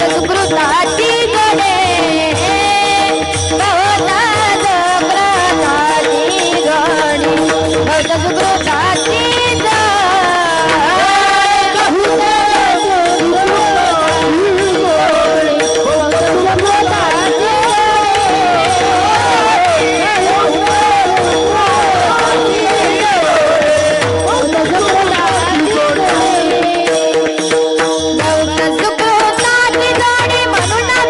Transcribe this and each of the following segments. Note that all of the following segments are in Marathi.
सुकृताची जोडे भवताज प्रताची जोडी भवत सुकृताची म्हणून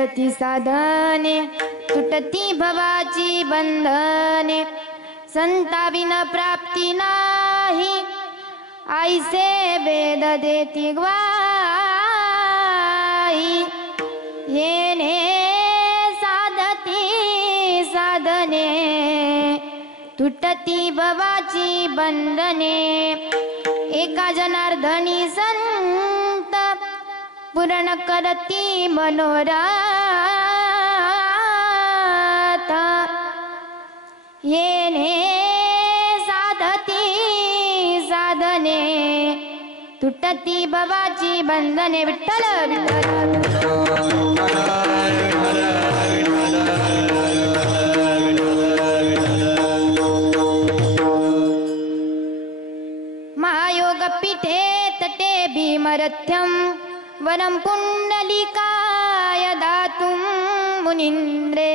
साधती साधने तुटती भवाची बंधने संताविन प्राप्ती नाही आईसे वेद देती ग्वाही येणे साधती साधने तुटती भवाची बंधने एका जनार्दनी संत पूर्ण करती मनोरथ येणे साधती साधने तुटती भवाची बंधने विठ्ठल महायोग पीठे तटे भीमरथ्यं वनं पुण्डलिकाय दातुं मुनीन्द्रे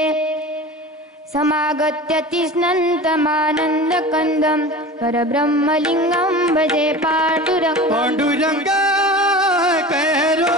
समागत्य तिष्ठन्तमानन्दकन्दं परब्रह्मलिङ्गं भजे पाण्डुरङ्ग कैरो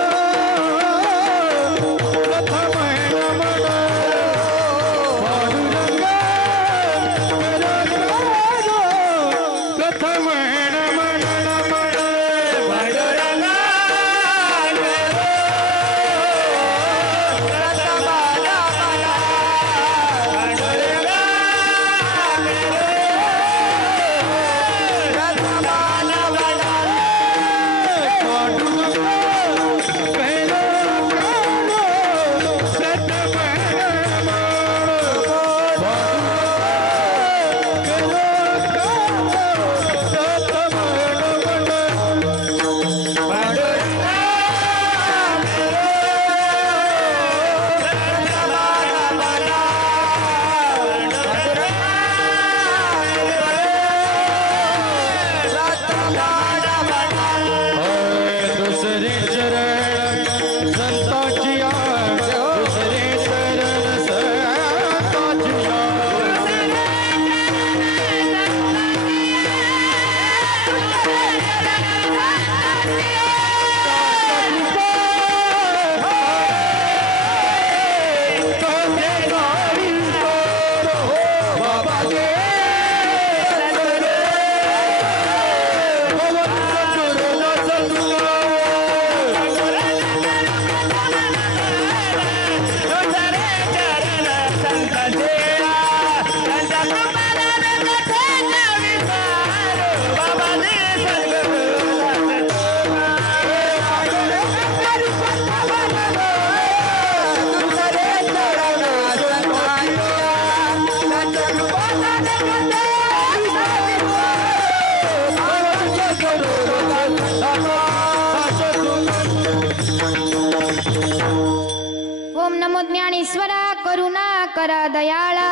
ज्ञानेश्वरा करुणा करा दयाळा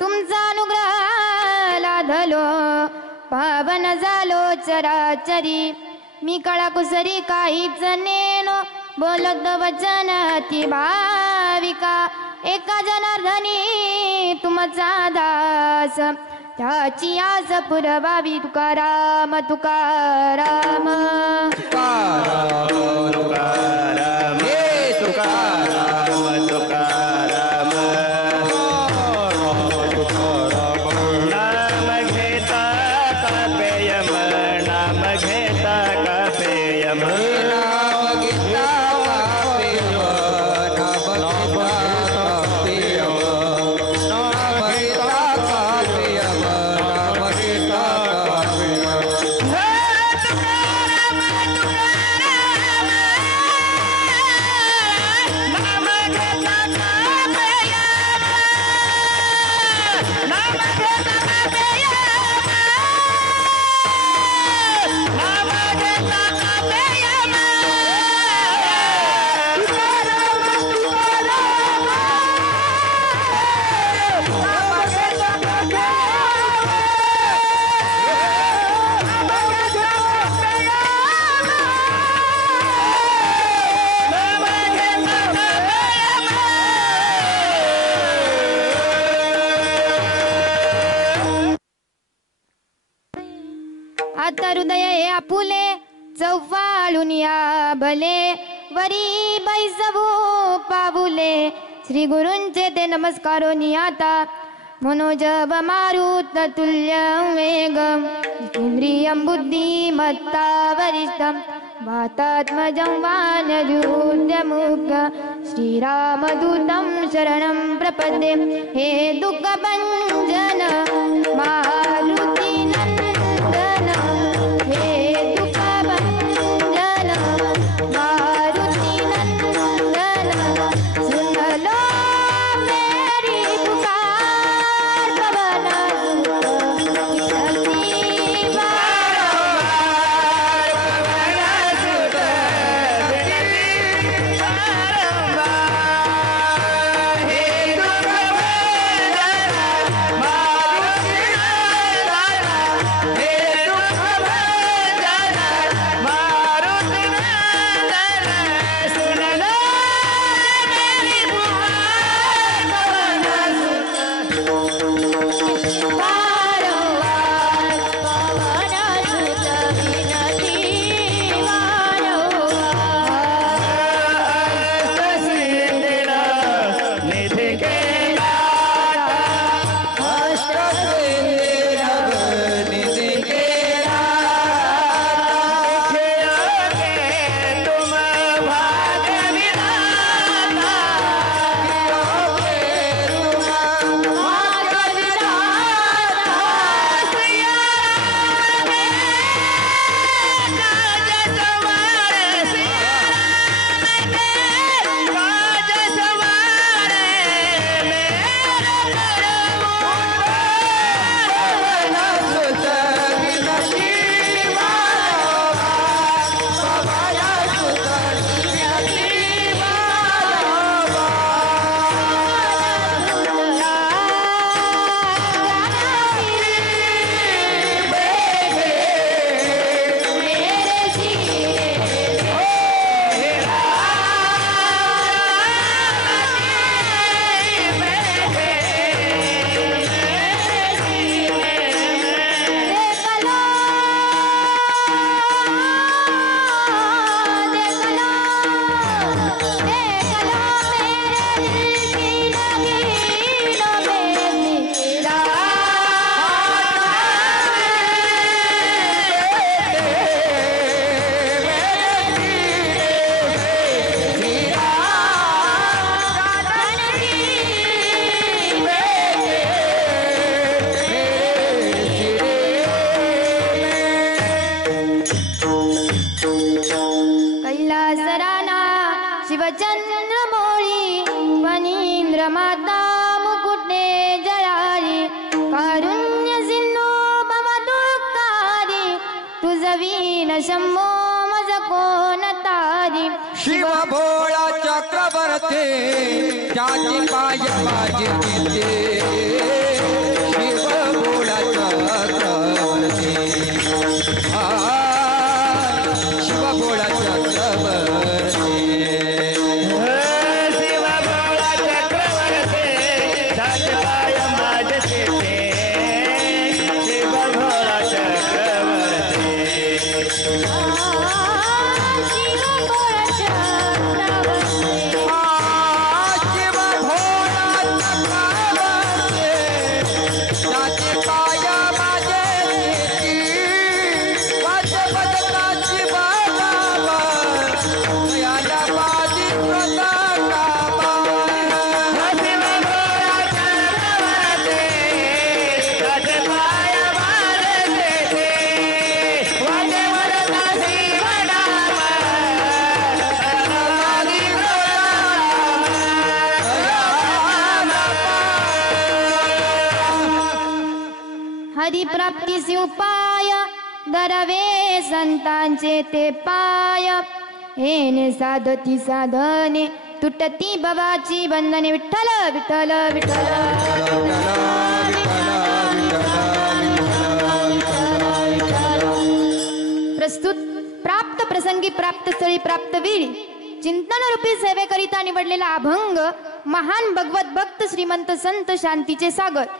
तुमचा अनुग्रह लाधलो पावन झालो चराचरी मी कळा कुसरी काहीच नेनो बोलत वचन ती भाविका एका जनार्दनी तुमचा दास त्याची आस पुरवावी तुकाराम तुकाराम तुकाराम हे तुकाराम तुकाराम नाम घेता का पेयम नाम घेता का पेयम नाम घेता का पेयम नाम घेता का पेयम नाम घेता का आता हृदय हे आपुले चौफाळून या भले वरी बैसवू पाऊले श्री गुरूंचे ते नमस्कारो नियाता मनोजव मारुत तुल्य वेग इंद्रियं बुद्धिमत्ता वरिष्ठं वातात्मजं वानरूद्यमुख श्रीरामदूतं शरणं प्रपद्ये हे दुःखभञ्जन मारुति नन्दन हे दुःखभञ्जन मारुति नन्दन सुन लो मेरी पुकार पवन शिवचंद्रमौळी फणींद्रमाता मुकुटे जयारी कारुण्य सिंधू भवदुःखारी तुझवीन शंभो मज कोण तारी शिव भोळा चक्रवर्ती जाती पाय माझी चित्ते शिव भोळा चक्रवर्ती शिव भोळा चक्रवर्ती शिव भोळा चक्रवर्ती जाती पाय माझी चित्ते शिव भोळा चक्रवर्ती शिव भोळा हरिप्राप्तीसी उपाय दरवे संतांचे ते पाय हेने साधती साधने तुटती भवाची बंधने विठ्ठल विठ्ठल विठ्ठल प्रस्तुत प्राप्त प्रसंगी प्राप्त स्थळी प्राप्त वेळी चिंतन रूपी सेवेकरिता निवडलेला अभंग महान भगवत भक्त श्रीमंत संत शांतीचे सागर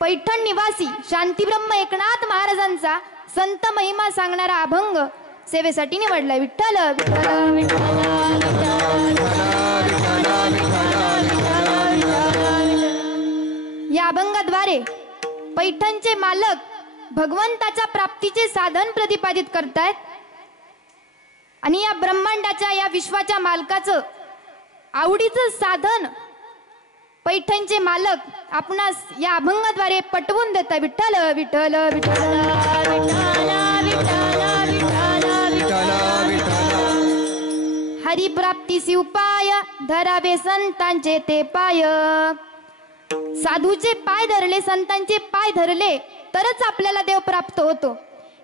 पैठण निवासी शांतीब्रह्म एकनाथ महाराजांचा संत महिमा सांगणारा अभंग सेवेसाठी निवडलाय. विठ्ठल विठ्ठल विठ्ठल या अभंगाद्वारे पैठणचे मालक भगवंताच्या प्राप्तीचे साधन प्रतिपादित करतायत आणि या ब्रह्मांडाच्या या विश्वाच्या मालकाचं आवडीचं साधन पैठणचे मालक आपणास या अभंगाद्वारे पटवून देतात. विठ्ठल विठ्ठल विठ्ठल हरिप्राप्तीसी उपाय धरावे संतांचे ते पाय. साधूचे पाय धरले, संतांचे पाय धरले तरच आपल्याला देव प्राप्त होतो.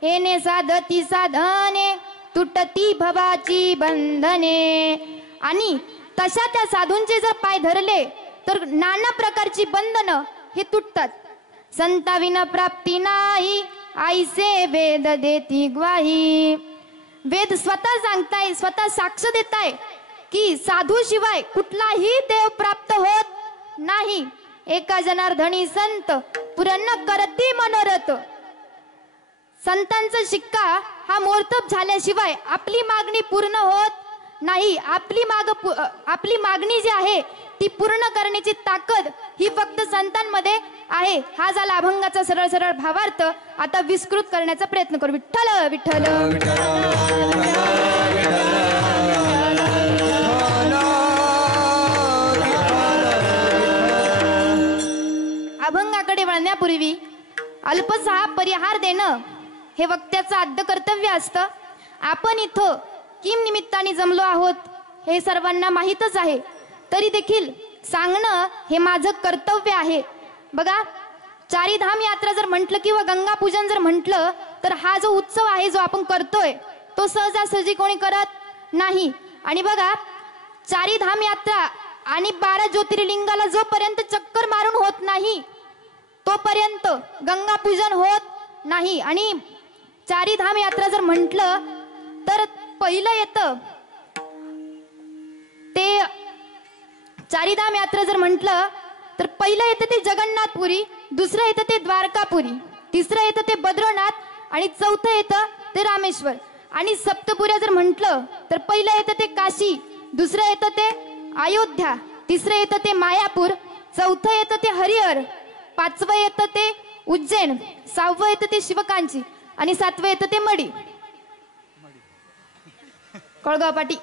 येणे साधती साधने तुटती भवाची बंधने. आणि तशा त्या साधूंचे जर पाय धरले तर नाना प्रकारची बंधनं हे तुटतात. संताविना प्राप्ती नाही आईसे वेद देती ग्वाही. वेद स्वतः सांगताय, स्वतः साक्ष देताय की साधू शिवाय कुठलाही देव प्राप्त होत नाही. एका जनार्दनी संत पुरन्न करती मनोरथ. संतांचा शिक्का हा मोरतप झाल्याशिवाय आपली मागणी पूर्ण होत नाही. आपली मागणी जी आहे ती पूर्ण करण्याची ताकद ही फक्त संतांमध्ये आहे. हा झाला अभंगाचा सरळ सरळ भावार्थ. आता विस्तृत करण्याचा प्रयत्न करू. विठ्ठल विठ्ठल अभंगाकडे वळण्यापूर्वी अल्पसा परिहार देणं हे वक्त्याचं आद्य कर्तव्य असतं. आपण इथं किम निमित्ताने जमलो आहोत हे सर्वांना माहीतच आहे, तरी देखील सांगणं हे माझं कर्तव्य आहे. बघा, चारीधाम यात्रा जर म्हटलं किंवा गंगा पूजन जर म्हटलं तर हा जो उत्सव आहे जो आपण करतोय तो सहजासहजी कोणी करत नाही. आणि बघा, चारीधाम यात्रा आणि 12 ज्योतिर्लिंगाला जोपर्यंत चक्कर मारून होत नाही तोपर्यंत गंगा पूजन होत नाही. आणि चारीधाम यात्रा जर म्हटलं तर पहिलं येतं ते चारीधाम यात्रा जर म्हटलं तर पहिलं येतं ते जगन्नाथपुरी, दुसरं येतं ते द्वारकापुरी, तिसरं येतं ते बद्रनाथ आणि चौथं येतं ते रामेश्वर. आणि सप्तपुऱ्या जर म्हटलं तर पहिलं येतं ते काशी, दुसरं येतं ते अयोध्या, तिसरं येतं ते मायापूर, चौथं येतं ते हरिहर, पाचवं येतं ते उज्जैन, सहावं येतं ते शिवकांची आणि सातवं येतं ते मडी कळगाव पाटी.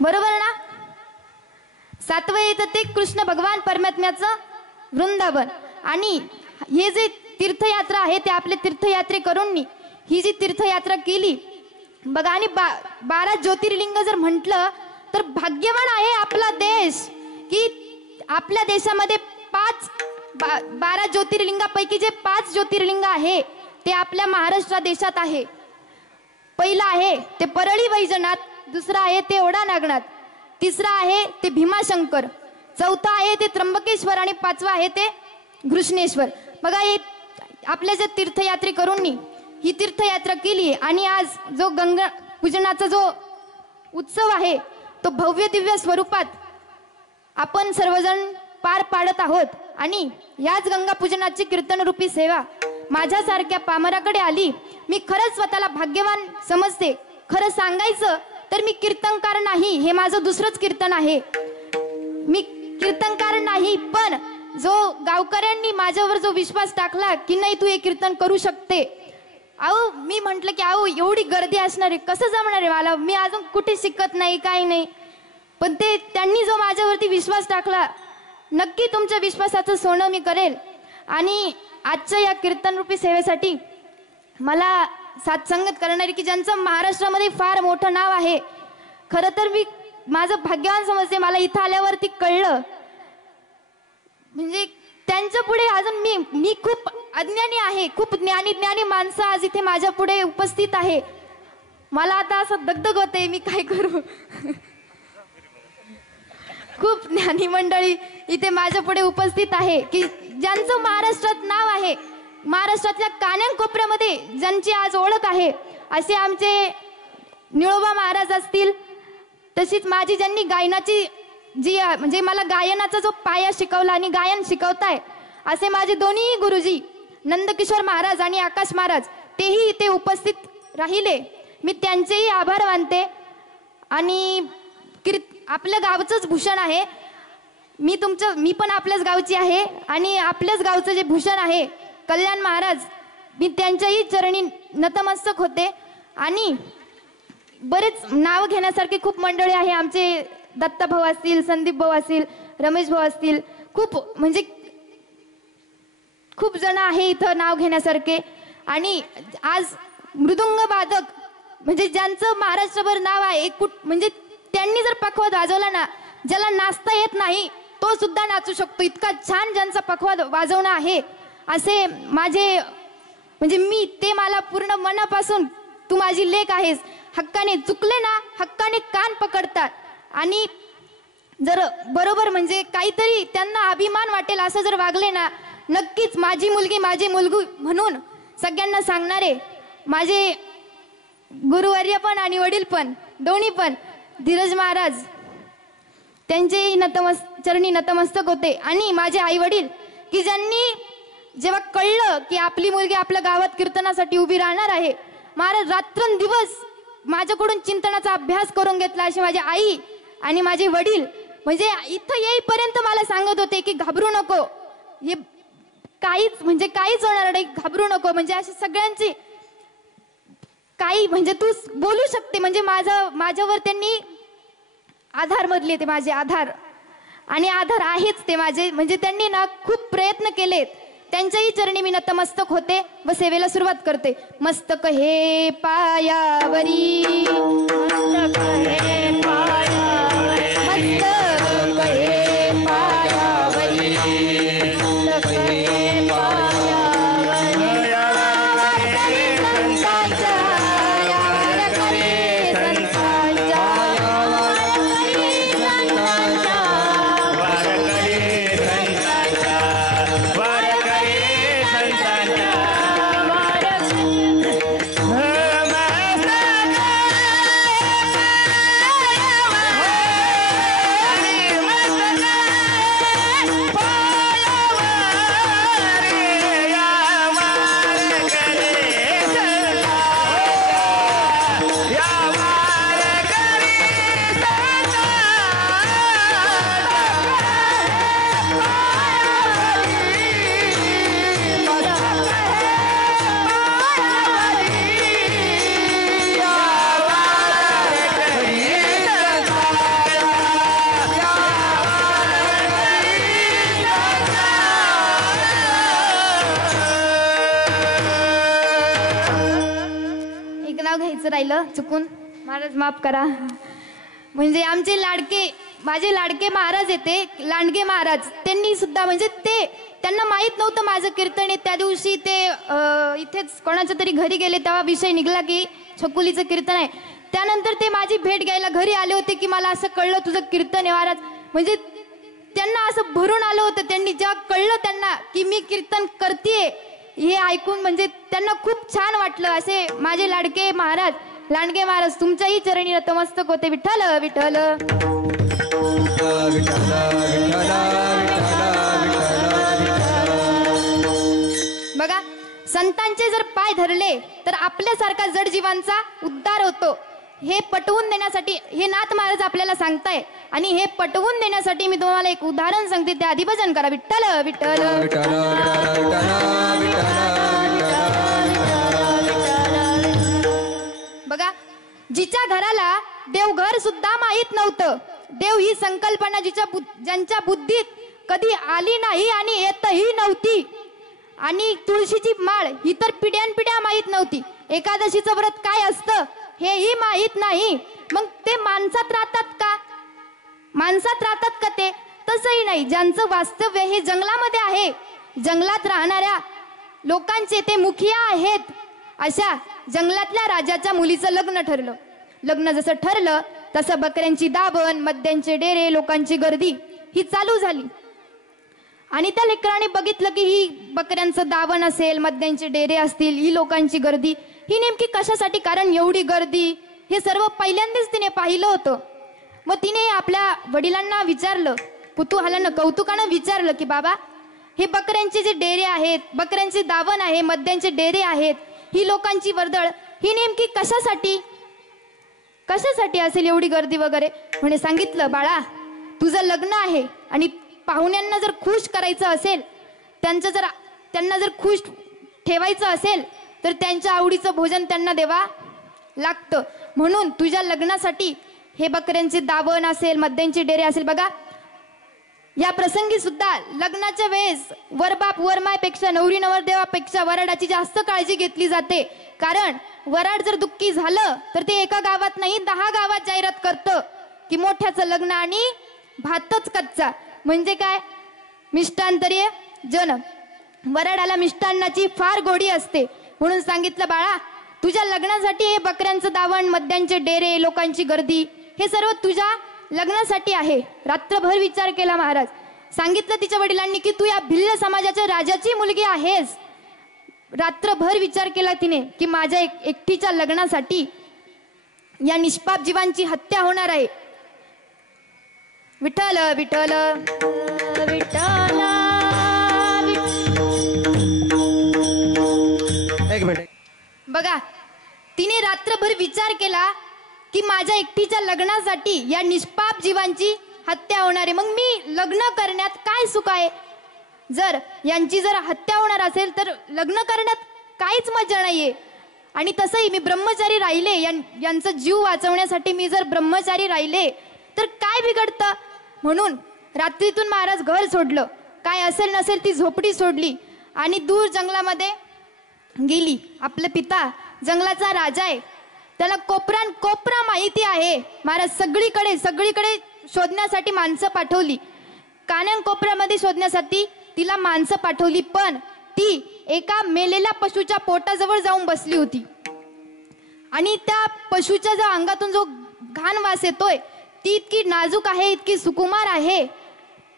बरोबर ना? सातवं येतं ते कृष्ण भगवान परमात्म्याचं वृंदावन. आणि हे जे तीर्थयात्रा आहे ते आपले तीर्थयात्रेकरूंनी ही जी तीर्थयात्रा केली बघा. आणि 12 ज्योतिर्लिंग जर म्हटलं तर भाग्यवान आहे आपला देश की आपल्या देशामध्ये 12 ज्योतिर्लिंगापैकी जे 5 ज्योतिर्लिंग आहे ते आपल्या महाराष्ट्र देशात आहे. पहिला आहे ते परळी वैजनाथ, दुसरा आहे ते ओढा नागनाथ, तिसरा आहे ते भीमाशंकर, चौथा आहे ते त्र्यंबकेश्वर आणि पाचवा आहे ते घृष्णेश्वर. बघा, हे आपल्या ज्या तीर्थयात्रेकरूंनी ही तीर्थयात्रा केली आणि आज जो गंगा पूजनाचा जो उत्सव आहे तो भव्य दिव्य स्वरूपात आपण सर्वजण पार पाडत आहोत. आणि याच गंगा पूजनाची कीर्तनरूपी सेवा माझ्यासारख्या पामराकडे आली. मी खरंच स्वतःला भाग्यवान समजते. खरं सांगायचं तर मी कीर्तनकार नाही, हे माझं दुसरंच कीर्तन आहे. मी कीर्तनकार नाही, पण जो गावकऱ्यांनी माझ्यावर जो विश्वास टाकला की नाही तू हे कीर्तन करू शकते. अहो, मी म्हंटल की अहो एवढी गर्दी असणार आहे, कसं जमणार आहे मला, मी अजून कुठे शिकत नाही काही नाही. पण ते त्यांनी जो माझ्यावरती विश्वास टाकला, नक्की तुमच्या विश्वासाचं सोनं मी करेल. आणि आजच्या या कीर्तनरूपी सेवेसाठी मला साथसंगत करणारी की ज्यांचं महाराष्ट्रामध्ये फार मोठं नाव आहे. खरं तर मी माझं भाग्यवान समजते. मला इथं आल्यावरती कळलं म्हणजे त्यांच्या पुढे अजून मी खूप अज्ञानी आहे. खूप ज्ञानी माणसं आज इथे माझ्या पुढे उपस्थित आहे. मला आता असं दगदग होते, मी काय करू. खूप ज्ञानी मंडळी इथे माझ्या पुढे उपस्थित आहे की ज्यांचं महाराष्ट्रात नाव आहे, महाराष्ट्रातल्या कानाकोपऱ्यामध्ये ज्यांची आज ओळख आहे. असे आमचे निळोबा महाराज असतील, तशीच माझी ज्यांनी गायनाची जी म्हणजे मला गायनाचा जो पाया शिकवला आणि गायन शिकवताय असे माझे दोन्ही गुरुजी नंदकिशोर महाराज आणि आकाश महाराज, तेही इथे उपस्थित राहिले मी त्यांचेही आभार मानते. आणि आपल्या गावचंच भूषण आहे. मी पण आपल्याच गावची आहे आणि आपल्याच गावचं जे भूषण आहे कल्याण महाराज, मी त्यांच्याही चरणी नतमस्तक होते. आणि बरेच नाव घेण्यासारखे खूप मंडळी आहे. आमचे दत्ता भाऊ असतील, संदीप भाऊ असतील, रमेश भाऊ असतील, खूप जण आहे इथं नाव घेण्यासारखे. आणि आज मृदुंग वादक म्हणजे ज्यांचं महाराष्ट्रभर नाव आहे, म्हणजे त्यांनी जर पखवाद वाजवला ना, ज्याला नाचता येत नाही तो सुद्धा नाचू शकतो, इतका छान ज्यांचा पखवाद वाजवणं आहे. असे माझे म्हणजे मी ते मला पूर्ण मनापासून, तू माझी लेक आहेस, हक्काने चुकले ना हक्काने कान पकडतात. आणि जर बरोबर म्हणजे काहीतरी त्यांना अभिमान वाटेल असं जर वागले ना, नक्कीच माझी मुलगी माझी मुलगी म्हणून सगळ्यांना सांगणारे माझे गुरुवर्य पण आणि वडील पण दोन्ही पण धीरज महाराज, त्यांचे चरणी नतमस्तक होते. आणि माझे आई वडील की ज्यांनी जेव्हा कळलं की आपली मुलगी आपल्या गावात कीर्तनासाठी उभी राहणार आहे, महाराज रात्रंदिवस माझ्याकडून चिंतनाचा अभ्यास करून घेतला. असे माझी आई आणि माझे वडील म्हणजे इथं येईपर्यंत मला सांगत होते की घाबरू नको, हे काहीच होणार नाही, घाबरू नको. म्हणजे अशी सगळ्यांची काही म्हणजे तू बोलू शकते, म्हणजे माझ्यावर त्यांनी आधार मधले ते माझे आधार आणि आधार आहेच ते माझे. म्हणजे त्यांनी ना खूप प्रयत्न केलेत. त्यांच्याही चरणी मी नतमस्तक होते व सेवेला सुरुवात करते. मस्तक हे पायावरी, मस्तक हे पायावरी, मस्तक हे पायावरी, मस्तक हे पायावरी, संतांच्या वारकरी संतांच्या, वारकरी संतांच्या, राहिलं चुकून, महाराज माफ करा. म्हणजे आमचे माझे लाडके महाराज येते, लांडगे महाराज, त्यांनी सुद्धा म्हणजे त्यांना माहित नव्हतं माझं कीर्तन आहे. त्या दिवशी ते इथेच कोणाच्या तरी घरी गेले, तेव्हा विषय निघाला की छकुलीचं कीर्तन आहे. त्यानंतर ते माझी भेट घ्यायला घरी आले होते की मला असं कळलं तुझं कीर्तन आहे महाराज. म्हणजे त्यांना असं भरून आलं होतं. त्यांनी जेव्हा कळलं त्यांना की मी कीर्तन करतेय हे ऐकून म्हणजे त्यांना खूप छान वाटलं. असे माझे लाडके महाराज, लांडगे महाराज, तुमच्याही चरणी नतमस्तक होते. विठ्ठल विठ्ठल. बघा, संतांचे जर पाय धरले तर आपल्यासारखा जड जीवांचा उद्धार होतो. हे पटवून देण्यासाठी हे नाथ महाराज आपल्याला सांगताय. आणि हे पटवून देण्यासाठी मी तुम्हाला एक उदाहरण सांगते, ते आधी भजन करा. विठ्ठल विठ्ठल. बघा, जिच्या घराला देवघर सुद्धा माहित नव्हतं, देव ही संकल्पना ज्यांच्या बुद्धीत कधी आली नाही आणि येतही नव्हती, आणि तुळशीची माळ ही तर पिढ्यानपिढ्या माहित नव्हती, एकादशीचं व्रत काय असतं हेही माहित नाही, मग ते माणसात राहतात का? माणसात राहतात का ते? तसंही नाही. ज्यांचं वास्तव्य हे जंगलामध्ये आहे, जंगलात राहणाऱ्या लोकांचे ते मुखिया आहेत, अशा जंगलातल्या राजाच्या मुलीचं लग्न ठरलं. लग्न जसं ठरलं तसं बकऱ्यांची दावण, मद्यांचे डेरे, लोकांची गर्दी ही चालू झाली. आणि त्या लेकराने बघितलं की ही बकऱ्यांचं दावण असेल, मद्यांचे डेरे असतील, ही लोकांची गर्दी ही नेमकी कशासाठी? कारण एवढी गर्दी हे सर्व पहिल्यांदाच तिने पाहिलं होतं. मग तिने आपल्या वडिलांना विचारलं, कुतूहलानं कौतुकानं विचारलं की बाबा, हे बकऱ्यांचे जे डेरे आहेत, बकऱ्यांचे दावण आहे, मद्यांचे डेरे आहेत, ही लोकांची वर्दळ ही नेमकी कशासाठी कशासाठी असेल एवढी गर्दी वगैरे. म्हणे सांगितलं बाळा तुझं लग्न आहे आणि पाहुण्यांना जर खुश करायचं असेल, त्यांना जर खुश ठेवायचं असेल तर त्यांच्या आवडीचं भोजन त्यांना देवा लागतं. म्हणून तुझ्या लग्नासाठी हे बकऱ्यांचे दावण असेल, मद्यांचे डेरे असेल. बघा या प्रसंगी सुद्धा लग्नाच्या वेळेस वरबाप वरमायपेक्षा नवरी नवरदेवापेक्षा वराडाची जास्त काळजी घेतली जाते. कारण वराड जर दुःखी झालं तर ते एका गावात नाही 10 गावात जाहिरात करतं की मोठ्याचं लग्न आणि भातच कच्चा. म्हणजे काय, मिष्टांतरीय जन. वराडाला मिष्टान्नाची फार गोडी असते. म्हणून सांगितलं बाळा तुझ्या लग्नासाठी हे बकऱ्यांचं दावण, मद्यांचे डेरे, लोकांची गर्दी हे सर्व तुझ्या लग्नासाठी आहे. रात्रभर विचार केला महाराज. सांगितलं तिच्या वडिलांनी की तू या भिल्ल समाजाच्या राजाची मुलगी आहेस. रात्रभर विचार केला तिने की माझ्या एकटीच्या लग्नासाठी या निष्पाप जीवांची हत्या होणार आहे. विठ्ठल विठ्ठल विठ्ठल. एक मिनिट. बघा तिने रात्रभर विचार केला की माझ्या एकटीच्या लग्नासाठी या निष्पाप जीवांची हत्या होणार आहे. मग मी लग्न करण्यात काय सुख आहे. जर यांची जर हत्या होणार असेल तर लग्न करण्यात काहीच मजा नाहीये. आणि तसंही मी ब्रह्मचारी राहिले, यांचा जीव वाचवण्यासाठी मी जर ब्रह्मचारी राहिले तर काय बिघडतं. म्हणून रात्रीतून महाराज घर सोडलं. काय असेल नसेल ती झोपडी सोडली आणि दूर जंगलामध्ये गेली. आपले पिता जंगलाचा राजा आहे, त्याला कोपरान कोपरा माहिती आहे. महाराज सगळीकडे शोधण्यासाठी माणसं पाठवली. कानन कोपऱ्यामध्ये शोधण्यासाठी तिला माणसं पाठवली. पण ती एका मेलेल्या पशुच्या पोटाजवळ जाऊन बसली होती आणि त्या पशुच्या जो अंगातून जो घाण वास येतोय ती इतकी नाजूक आहे, इतकी सुकुमार आहे.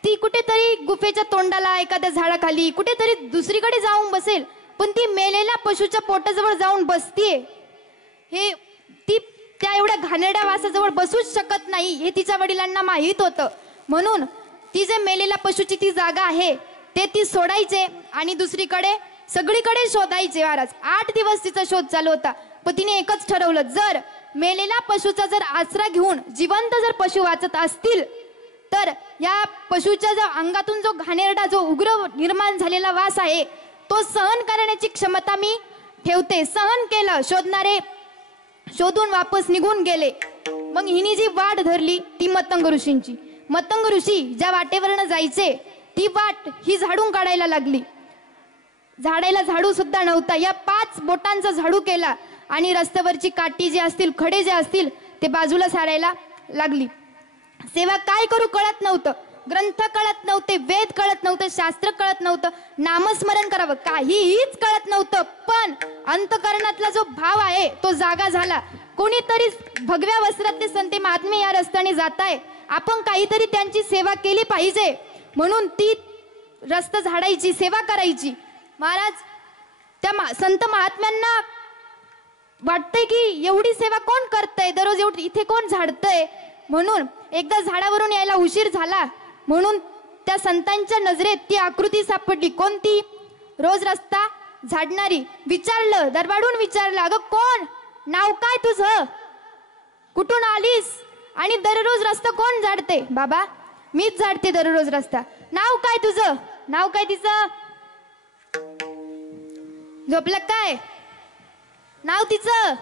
ती कुठेतरी गुफेच्या तोंडाला एखाद्या झाडाखाली कुठेतरी दुसरीकडे जाऊन बसेल, पण ती मेलेल्या पशुच्या पोटाजवळ जाऊन बसतीये. हे ती त्या एवढ्या घाणेरड्या वासाजवळ बसूच शकत नाही हे तिच्या वडिलांना माहीत होतं. म्हणून ती जे मेलेल्या पशुची ती जागा आहे ते ती सोडायचे आणि दुसरीकडे सगळीकडे शोधायचे. महाराज 8 दिवस तिचा शोध चालू होता. पण तिने एकच ठरवलं, जर मेलेल्या पशुचा जर आसरा घेऊन जिवंत जर पशु वाचत असतील तर या पशुच्या जो अंगातून जो घाणेरडा जो उग्र निर्माण झालेला वास आहे तो सहन करण्याची क्षमता मी ठेवते. सहन केलं. शोधणारे शोधून वापस निघून गेले. मग हिने जी वाट धरली ती मतंग ऋषींची. मतंग ऋषी ज्या वाटेवरनं जायचे ती वाट ही झाडून काढायला लागली. झाडायला झाडू सुद्धा नव्हता. या 5 बोटांचा झाडू केला आणि रस्त्यावरची काठी जी असतील, खडे जे असतील ते बाजूला सारायला लागली. सेवा काय करू कळत नव्हतं. ग्रंथ कळत नव्हते, वेद कळत नव्हतं, शास्त्र कळत नव्हतं, नामस्मरण करावं काहीच कळत नव्हतं. पण अंतकरणातला जो भाव आहे तो जागा झाला. कोणीतरी भगव्या वस्त्रातले संत महात्मे या रस्त्याने जाताय, आपण काहीतरी त्यांची सेवा केली पाहिजे. म्हणून ती रस्ता झाडायची, सेवा करायची. महाराज त्या संत महात्म्यांना वाटतंय की एवढी सेवा कोण करतंय, दररोज एवढी इथे कोण झाडतंय. म्हणून एकदा झाडावरून यायला उशीर झाला. म्हणून त्या संतांच्या नजरेत ती आकृती सापडली. कोणती, रोज रस्ता झाडणारी. विचारलं, दरबाडून विचारलं, अगं कोण, नाव काय तुझं, कुठून आलीस आणि दररोज रस्ता कोण झाडते. बाबा मीच झाडते दररोज रस्ता. नाव काय तुझं, नाव काय तिचं, झोपलं काय, नाव तिचं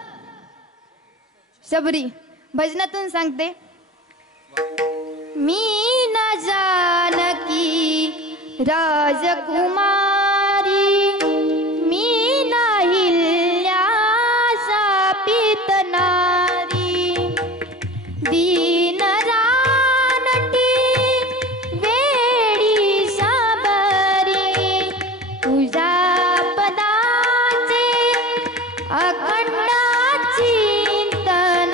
शबरी. भजनातून सांगते, मी न जानकी राजकुमारी, मी नाहिल्या शापित नारी, दीन रानटी वेडी शाबरी, तुझ्या पदाचे अखंड चिंतन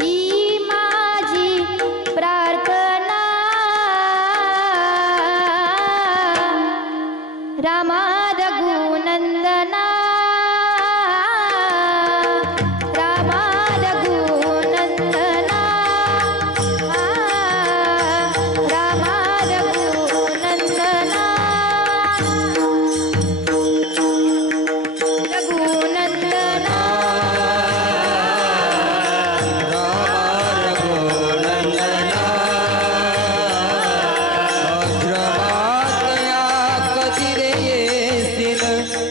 ही माझी प्रार्थना.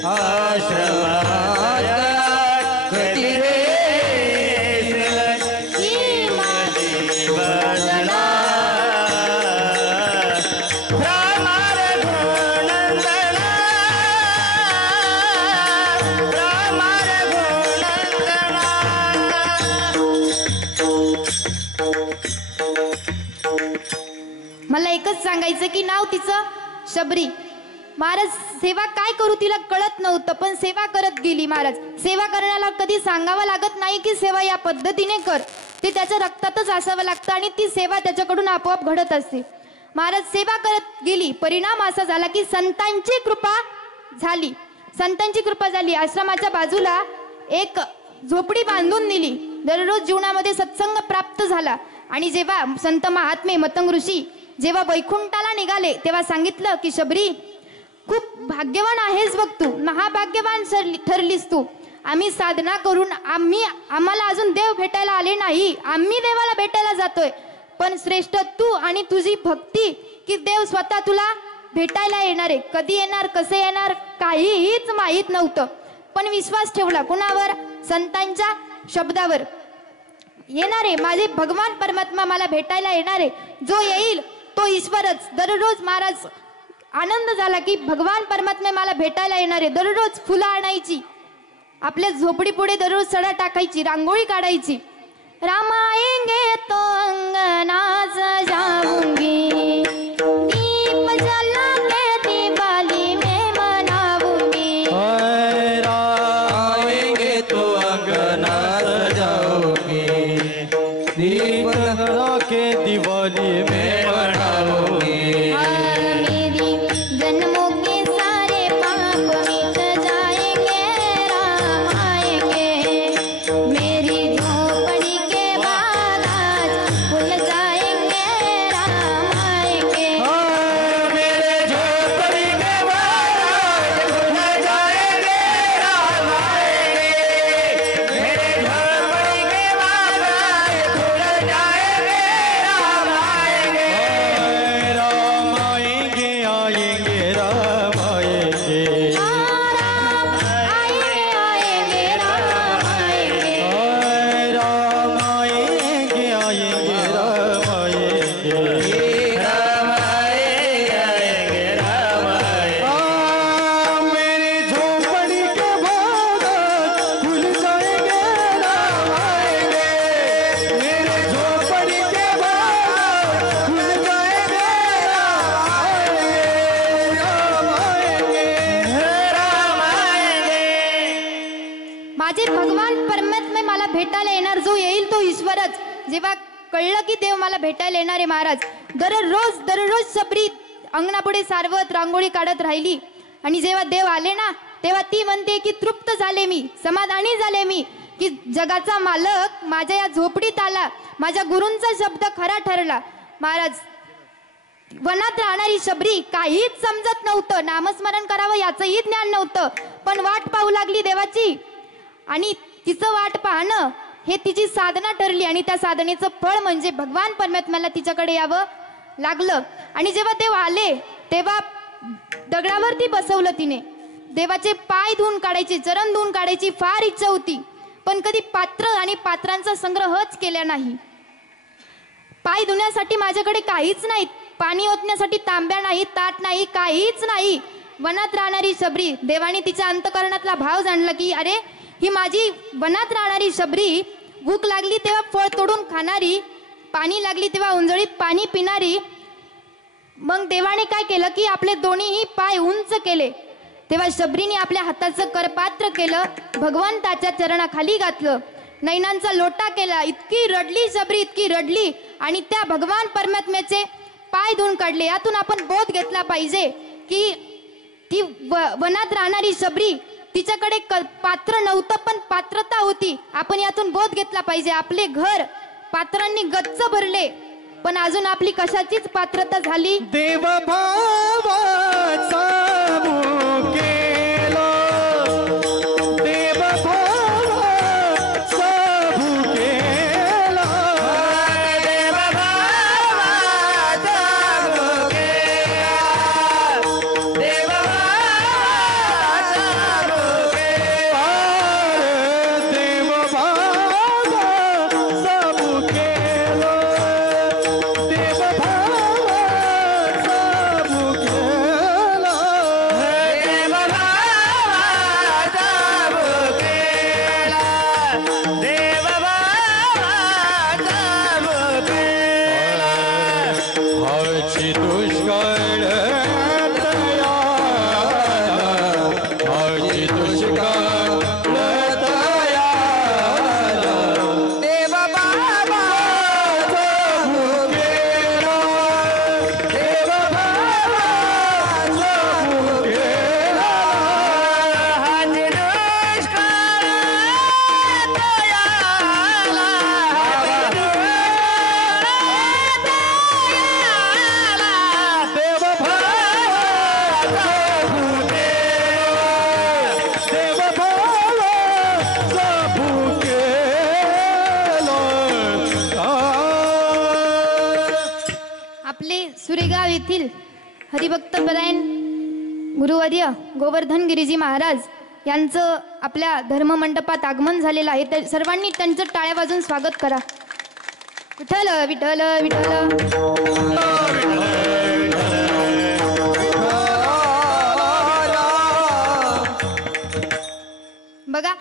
आश्रमात कधी रे ही माझी वंदना भ्रमर गुणनंदना भ्रमर गुणनंदना मला एकच सांगायचं की नाव तिचं शबरी. महाराज सेवा काय करू तिला कळत नव्हतं, पण सेवा करत गेली. महाराज सेवा करण्याला कधी सांगावं लागत नाही की सेवा या पद्धतीने कर, ते त्याच्या रक्तातच असावं लागतं आणि ती सेवा त्याच्याकडून आपोआप घडत असते. महाराज सेवा करत गेली. परिणाम असा झाला की संतांची कृपा झाली. संतांची कृपा झाली. आश्रमाच्या बाजूला एक झोपडी बांधून दिली. दररोज जीवनामध्ये सत्संग प्राप्त झाला. आणि जेव्हा संत महात्मे मतंग ऋषी जेव्हा वैकुंठाला निघाले तेव्हा सांगितलं की शबरी खूप भाग्यवान आहेस बघ तू, महाभाग्यवान ठरलीस तू. आम्ही साधना करून आम्हाला अजून देव भेटायला आले नाही, आम्ही देवाला भेटायला जातोय. पण श्रेष्ठ तू आणि तुझी भक्ती की देव स्वतः तुला भेटायला येणार आहे. कधी येणार, कसे येणार काहीच माहीत नव्हतं, पण विश्वास ठेवला कुणावर? संतांच्या शब्दावर. येणार आहे माझे भगवान परमात्मा, मला भेटायला येणार आहे. जो येईल तो ईश्वरच. दररोज महाराज आनंद झाला की भगवान परमात्मा मला भेटायला येणार आहे. दररोज फुलं आणायची, आपल्या झोपडी पुढे दररोज सडा टाकायची, रांगोळी काढायची. राम आएंगे तो अंगना सजाऊंगी, दीप जला के दिवाली में मनाऊंगी. आएंगे तो अंगना सजाओगे, दीप जला के दिवाली में मनाओगे. मेरी जन्मों के सारे पाप मिट जाएंगे, राम आएंगे. मेरी झोपड़ी के बाद आज खुल जाएंगे, राम आएंगे. मेरे झोपड़ी के बाद खुल जाएंगे, राम आएंगे. मेरे झोपड़ी के बाद खुल जाएंगे, राम आएंगे. राम आएंगे, आएंगे राम आएंगे. आएंगे राम आएंगे. राम आएंगे, आएंगे राम आएंगे. राम आएंगे, राम आएंगे. मेरी झोपड़ी के बाद खुल जाएंगे, राम आएंगे. मेरे झोपड़ी के बाद खुल जाएंगे, राम आएंगे. राम आएंगे, राम आएंगे. माझे भगवान परमात्मे मला भेटायला येणार, जो येईल तो ईश्वरच. जेव्हा कळलं की देव मला भेटायला येणार आहे महाराज, दररोज शबरी अंगणापुढे सारवत रांगोळी काढत राहिली. आणि जेव्हा देव आले ना तेव्हा ती म्हणते की तृप्त झाले मी, समाधानी झाले मी की जगाचा मालक माझ्या या झोपडीत आला, माझ्या गुरूंचा शब्द खरा ठरला. महाराज वनात राहणारी शबरी काहीच समजत नव्हतं, नामस्मरण करावं याचंही ज्ञान नव्हतं, पण वाट पाहू लागली देवाची. आणि तिचं वाट पाहणं हे तिची साधना ठरली. आणि त्या साधनेचं फळ म्हणजे भगवान परमात्म्याला तिच्याकडे यावं लागलं. आणि जेव्हा देव आले तेव्हा दगडावरती बसवलं तिने. देवाचे पाय धुवून काढायचे, चरण धुवून काढायची फार इच्छा होती, पण कधी पात्र आणि पात्रांचा संग्रहच केला नाही. पाय धुण्यासाठी माझ्याकडे काहीच नाही, पाणी ओतण्यासाठी तांब्या नाही, ताट नाही, काहीच नाही. वनात राहणारी शबरी, देवाने तिच्या अंतकरणातला भाव जाणला की अरे ही माझी वनात राहणारी शबरी, भूक लागली तेव्हा फळ तोडून खाणारी, पाणी लागली तेव्हा उंजळीत पाणी पिणारी. मग देवाने काय केलं की आपले दोन्हीही पाय उंच केले. तेव्हा शबरीने आपल्या हाताचं करपात्र केलं, भगवंताच्या चरणाखाली घातलं, नैनांचा लोटा केला. इतकी रडली शबरी, इतकी रडली आणि त्या भगवान परमात्म्याचे पाय धुवून काढले. यातून आपण बोध घेतला पाहिजे की ती वनात राहणारी शबरी, तिच्याकडे पात्र नव्हतं पण पात्रता होती. आपण यातून बोध घेतला पाहिजे. आपले घर पात्रांनी गच्च भरले पण अजून आपली कशाचीच पात्रता झाली. देव भावाचा भुकेलो, देव भावाचा भुकेलो, देव भावाचा भुकेला, देव भावाचा हरिभक्त परायण गुरुवर्य गोवर्धन गिरीजी महाराज यांचं आपल्या धर्ममंडपात आगमन झालेलं आहे. तर सर्वांनी त्यांचं टाळ्या वाजून स्वागत करा. विठ्ठल विठ्ठल विठ्ठल. बघा,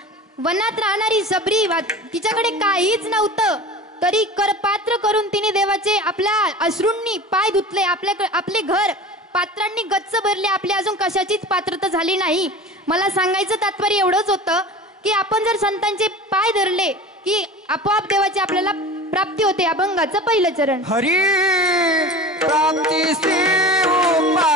वनात राहणारी सबरी तिच्याकडे काहीच नव्हतं तरी करपात्र करून तिने देवाचे आपल्या अश्रूंनी पाय धुतले. आपले घर पात्रांनी गच्च भरले. आपली अजून कशाचीच पात्रता झाली नाही. मला सांगायचं तात्पर्य एवढंच होतं की आपण जर संतांचे पाय धरले की आपोआप देवाची आपल्याला प्राप्ती होते. अभंगाचं पहिलं चरण. हरी प्राप्ती से उपाय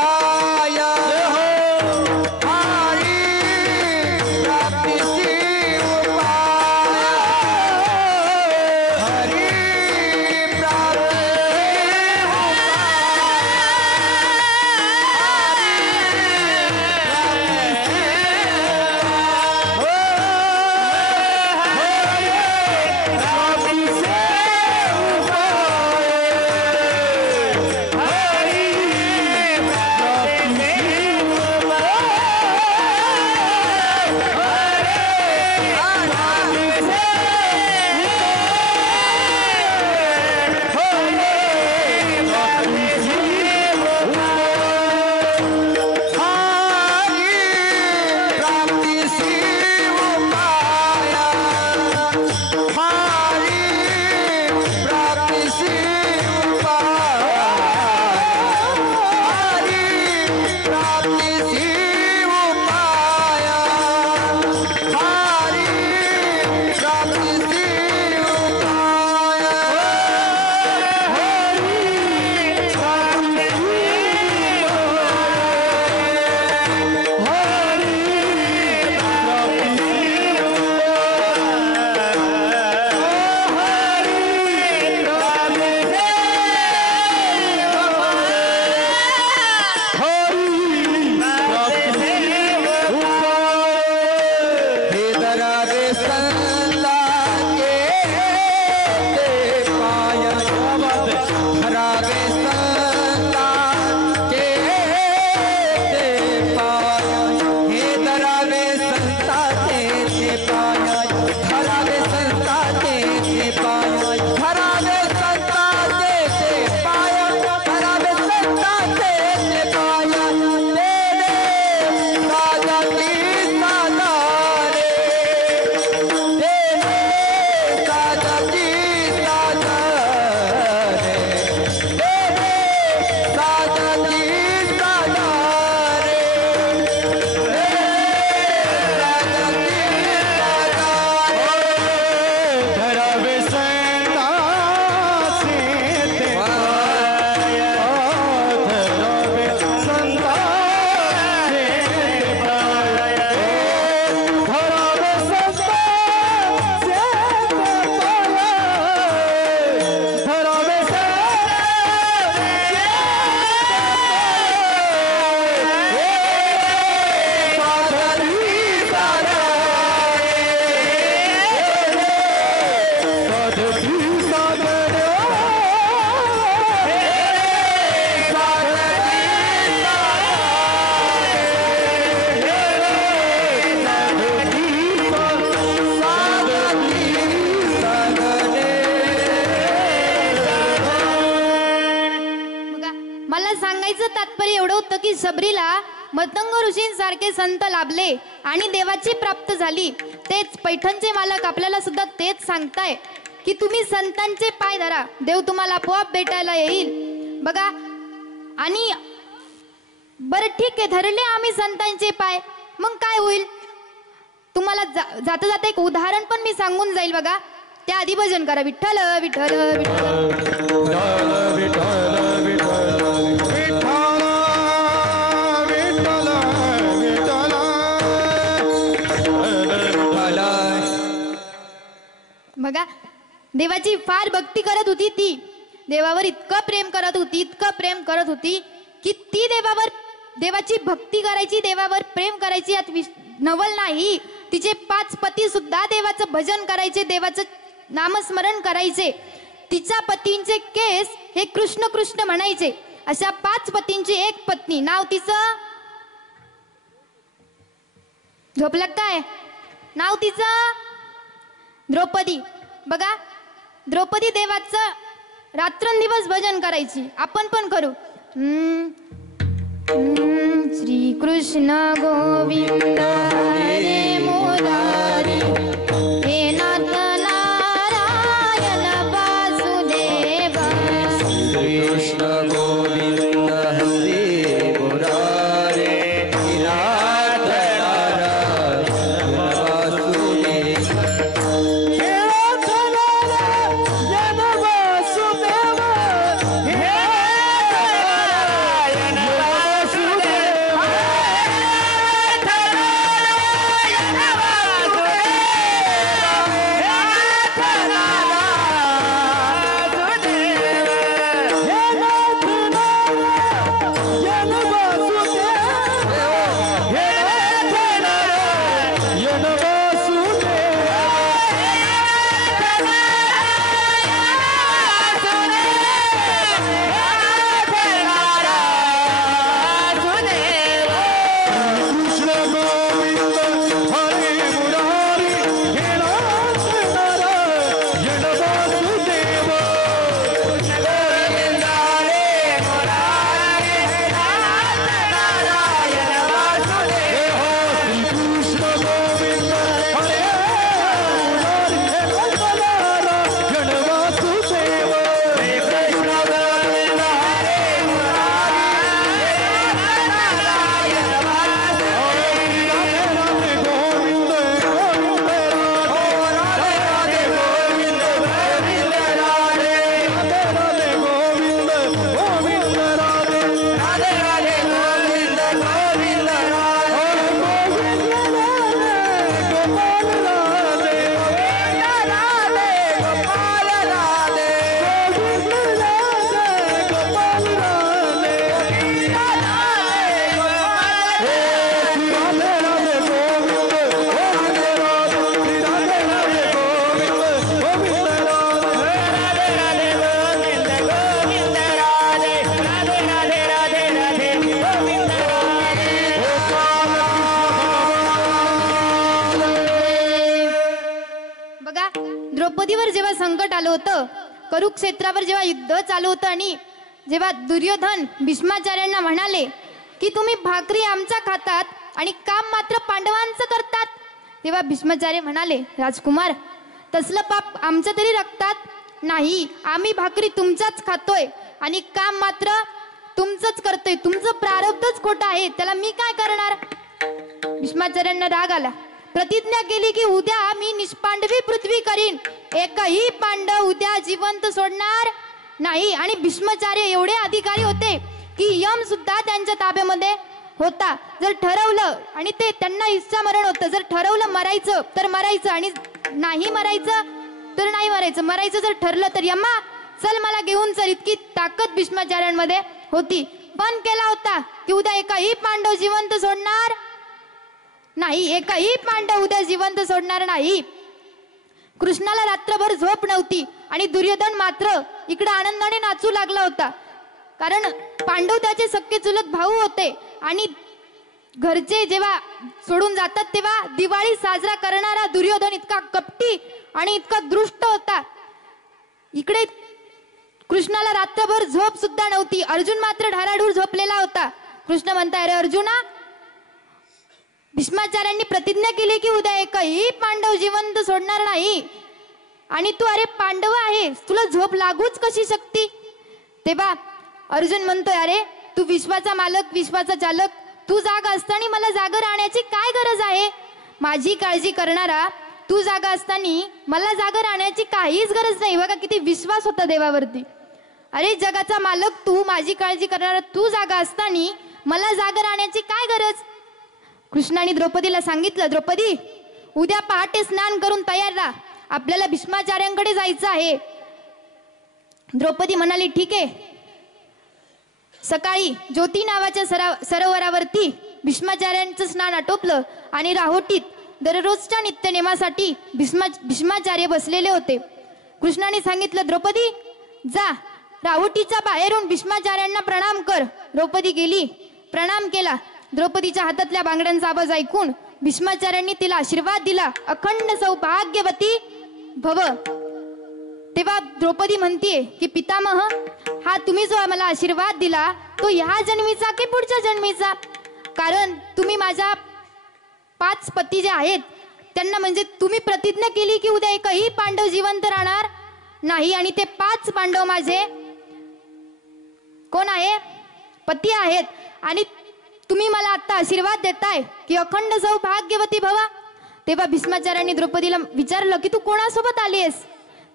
सबरीला मतंग ऋषींसारखे संत लाभले आणि देवाची प्राप्त झाली. तेच पैठणचे मालक आपल्याला सुद्धा तेच सांगताय की तुम्ही संतांचे पाय धरा, देव तुम्हाला आपोआप भेटायला येईल. बघा, आणि बरं ठीक आहे, धरले आम्ही संतांचे पाय, मग काय होईल? तुम्हाला जाता जाता एक उदाहरण पण मी सांगून जाईल. बघा, त्या आधी भजन करा. विठ्ठल विठ्ठल बघा, देवाची फार भक्ती करत होती ती. देवावर इतकं प्रेम करत होती, इतकं प्रेम करत होती की ती देवाची भक्ती करायची, देवावर प्रेम करायची. यात नवल नाही. तिचे 5 पती सुद्धा देवाचं भजन करायचे, देवाचं नामस्मरण करायचे. तिच्या पतींचे केस हे कृष्ण कृष्ण म्हणायचे. अशा 5 पतींची एक पत्नी, नाव तिचं झोपलं काय? नाव तिचं द्रौपदी. बघा, द्रौपदी देवाचं रात्रंदिवस भजन करायची. आपण पण करू. श्री कृष्ण गोविंद हरे मुरारी, हे नाथ नारायण वासुदेव. श्री कृष्ण गोविंद हरे मुरारे, नाथ नारायण वासुदेव. हे नाथ नारायण वासुदेव, हे नारायण वासुदेव, नाथ नारायण द्रौपदीवर जेव्हा संकट आलं होतं, कुरुक्षेत्रावर जेव्हा युद्ध चालू होतं आणि जेव्हा दुर्योधन भीष्माचार्यांना म्हणाले की तुम्ही भाकरी आमच्या खातात आणि काम मात्र पांडवांचं करतात, तेव्हा भीष्माचार्य म्हणाले, राजकुमार तसलं पाप आमच्या तरी रक्तात नाही. आम्ही भाकरी तुमच्याच खातोय आणि काम मात्र तुमचंच करतोय. तुमचं प्रारब्धच खोटं आहे, त्याला मी काय करणार. भीष्माचार्यांना राग आला. प्रतिज्ञा केली की उद्या मी निष्पांडवी पृथ्वी करीन, एकही पांडव उद्या जिवंत सोडणार नाही. आणि भीष्माचार्य एवढे अधिकारी होते की यम सुद्धा त्यांच्या ताब्यामध्ये होता. जर ठरवलं आणि ते त्यांना इच्छा मरण होतं, जर ठरवलं मरायचं तर मरायचं आणि नाही मरायचं तर नाही मरायचं. मरायचं जर ठरलं तर यम्मा चल मला घेऊन चल, इतकी ताकद भीष्माचार्यांमध्ये होती. पण केला होता की उद्या एकही पांडव जिवंत सोडणार नाही, एकही पांडव उद्या जिवंत सोडणार नाही. कृष्णाला रात्रभर झोप नव्हती आणि दुर्योधन मात्र इकडे आनंदाने नाचू लागला होता. कारण पांडव त्याचे सख्खे चुलत भाऊ होते आणि घरचे जेव्हा सोडून जातात तेव्हा दिवाळी साजरा करणारा दुर्योधन इतका कपटी आणि इतका दृष्ट होता. इकडे कृष्णाला रात्रभर झोप सुद्धा नव्हती. अर्जुन मात्र ढाराढूर झोपलेला होता. कृष्ण म्हणताय, अरे अर्जुना, भीष्माचार्यांनी प्रतिज्ञा केली की उद्या एकही पांडव जिवंत सोडणार नाही आणि तू अरे पांडव आहे, तुला झोप लागूच कशी शकती. तेव्हा अर्जुन म्हणतोय, अरे तू विश्वाचा मालक, विश्वाचा चालक, तू जागा असताना मला जागा राहण्याची काय गरज आहे. माझी काळजी करणारा तू जागा असताना मला जागा राहण्याची काहीच गरज नाही. बघा किती विश्वास होता देवावरती. अरे जगाचा मालक तू, माझी काळजी करणारा तू जागा असताना मला जागा राहण्याची काय गरज. कृष्णाने द्रौपदीला सांगितलं, द्रौपदी उद्या पहाटे स्नान करून तयार राहा, आपल्याला भीष्माचार्यांकडे जायचं आहे. द्रौपदी म्हणाली, ठीक आहे. सकाळी ज्योती नावाच्या सरोवरावरती भीष्माचार्यांचं स्नान आटोपलं आणि राहोटीत दररोजच्या नित्यनेमासाठी भीष्माचार्य बसलेले होते. कृष्णाने सांगितलं, द्रौपदी जा राहुटीचा बाहेरून भीष्माचार्यांना प्रणाम कर. द्रौपदी गेली, प्रणाम केला. द्रौपदीच्या हातातल्या बांगड्यांचा आवाज ऐकून भीष्माचार्यांनी तिला आशीर्वाद दिला, अखंड सौभाग्यवती भव. तेव्हा द्रौपदी म्हणतीये की पितामह, हा तुम्ही जो मला आशीर्वाद दिला तो ह्या जन्मीचा की पुढच्या जन्मीचा? कारण तुम्ही माझ्या 5 पती जे आहेत त्यांना म्हणजे तुम्ही प्रतिज्ञा केली की उद्या एकही पांडव जिवंत राहणार नाही, आणि ते 5 पांडव माझे कोण आहे? पती आहेत. आणि तुम्ही मला आता आशीर्वाद देताय की अखंड सौभाग्यवती भवा. तेव्हा भीष्माचार्यांनी द्रौपदीला विचारलं की तू कोणासोबत आलीयस?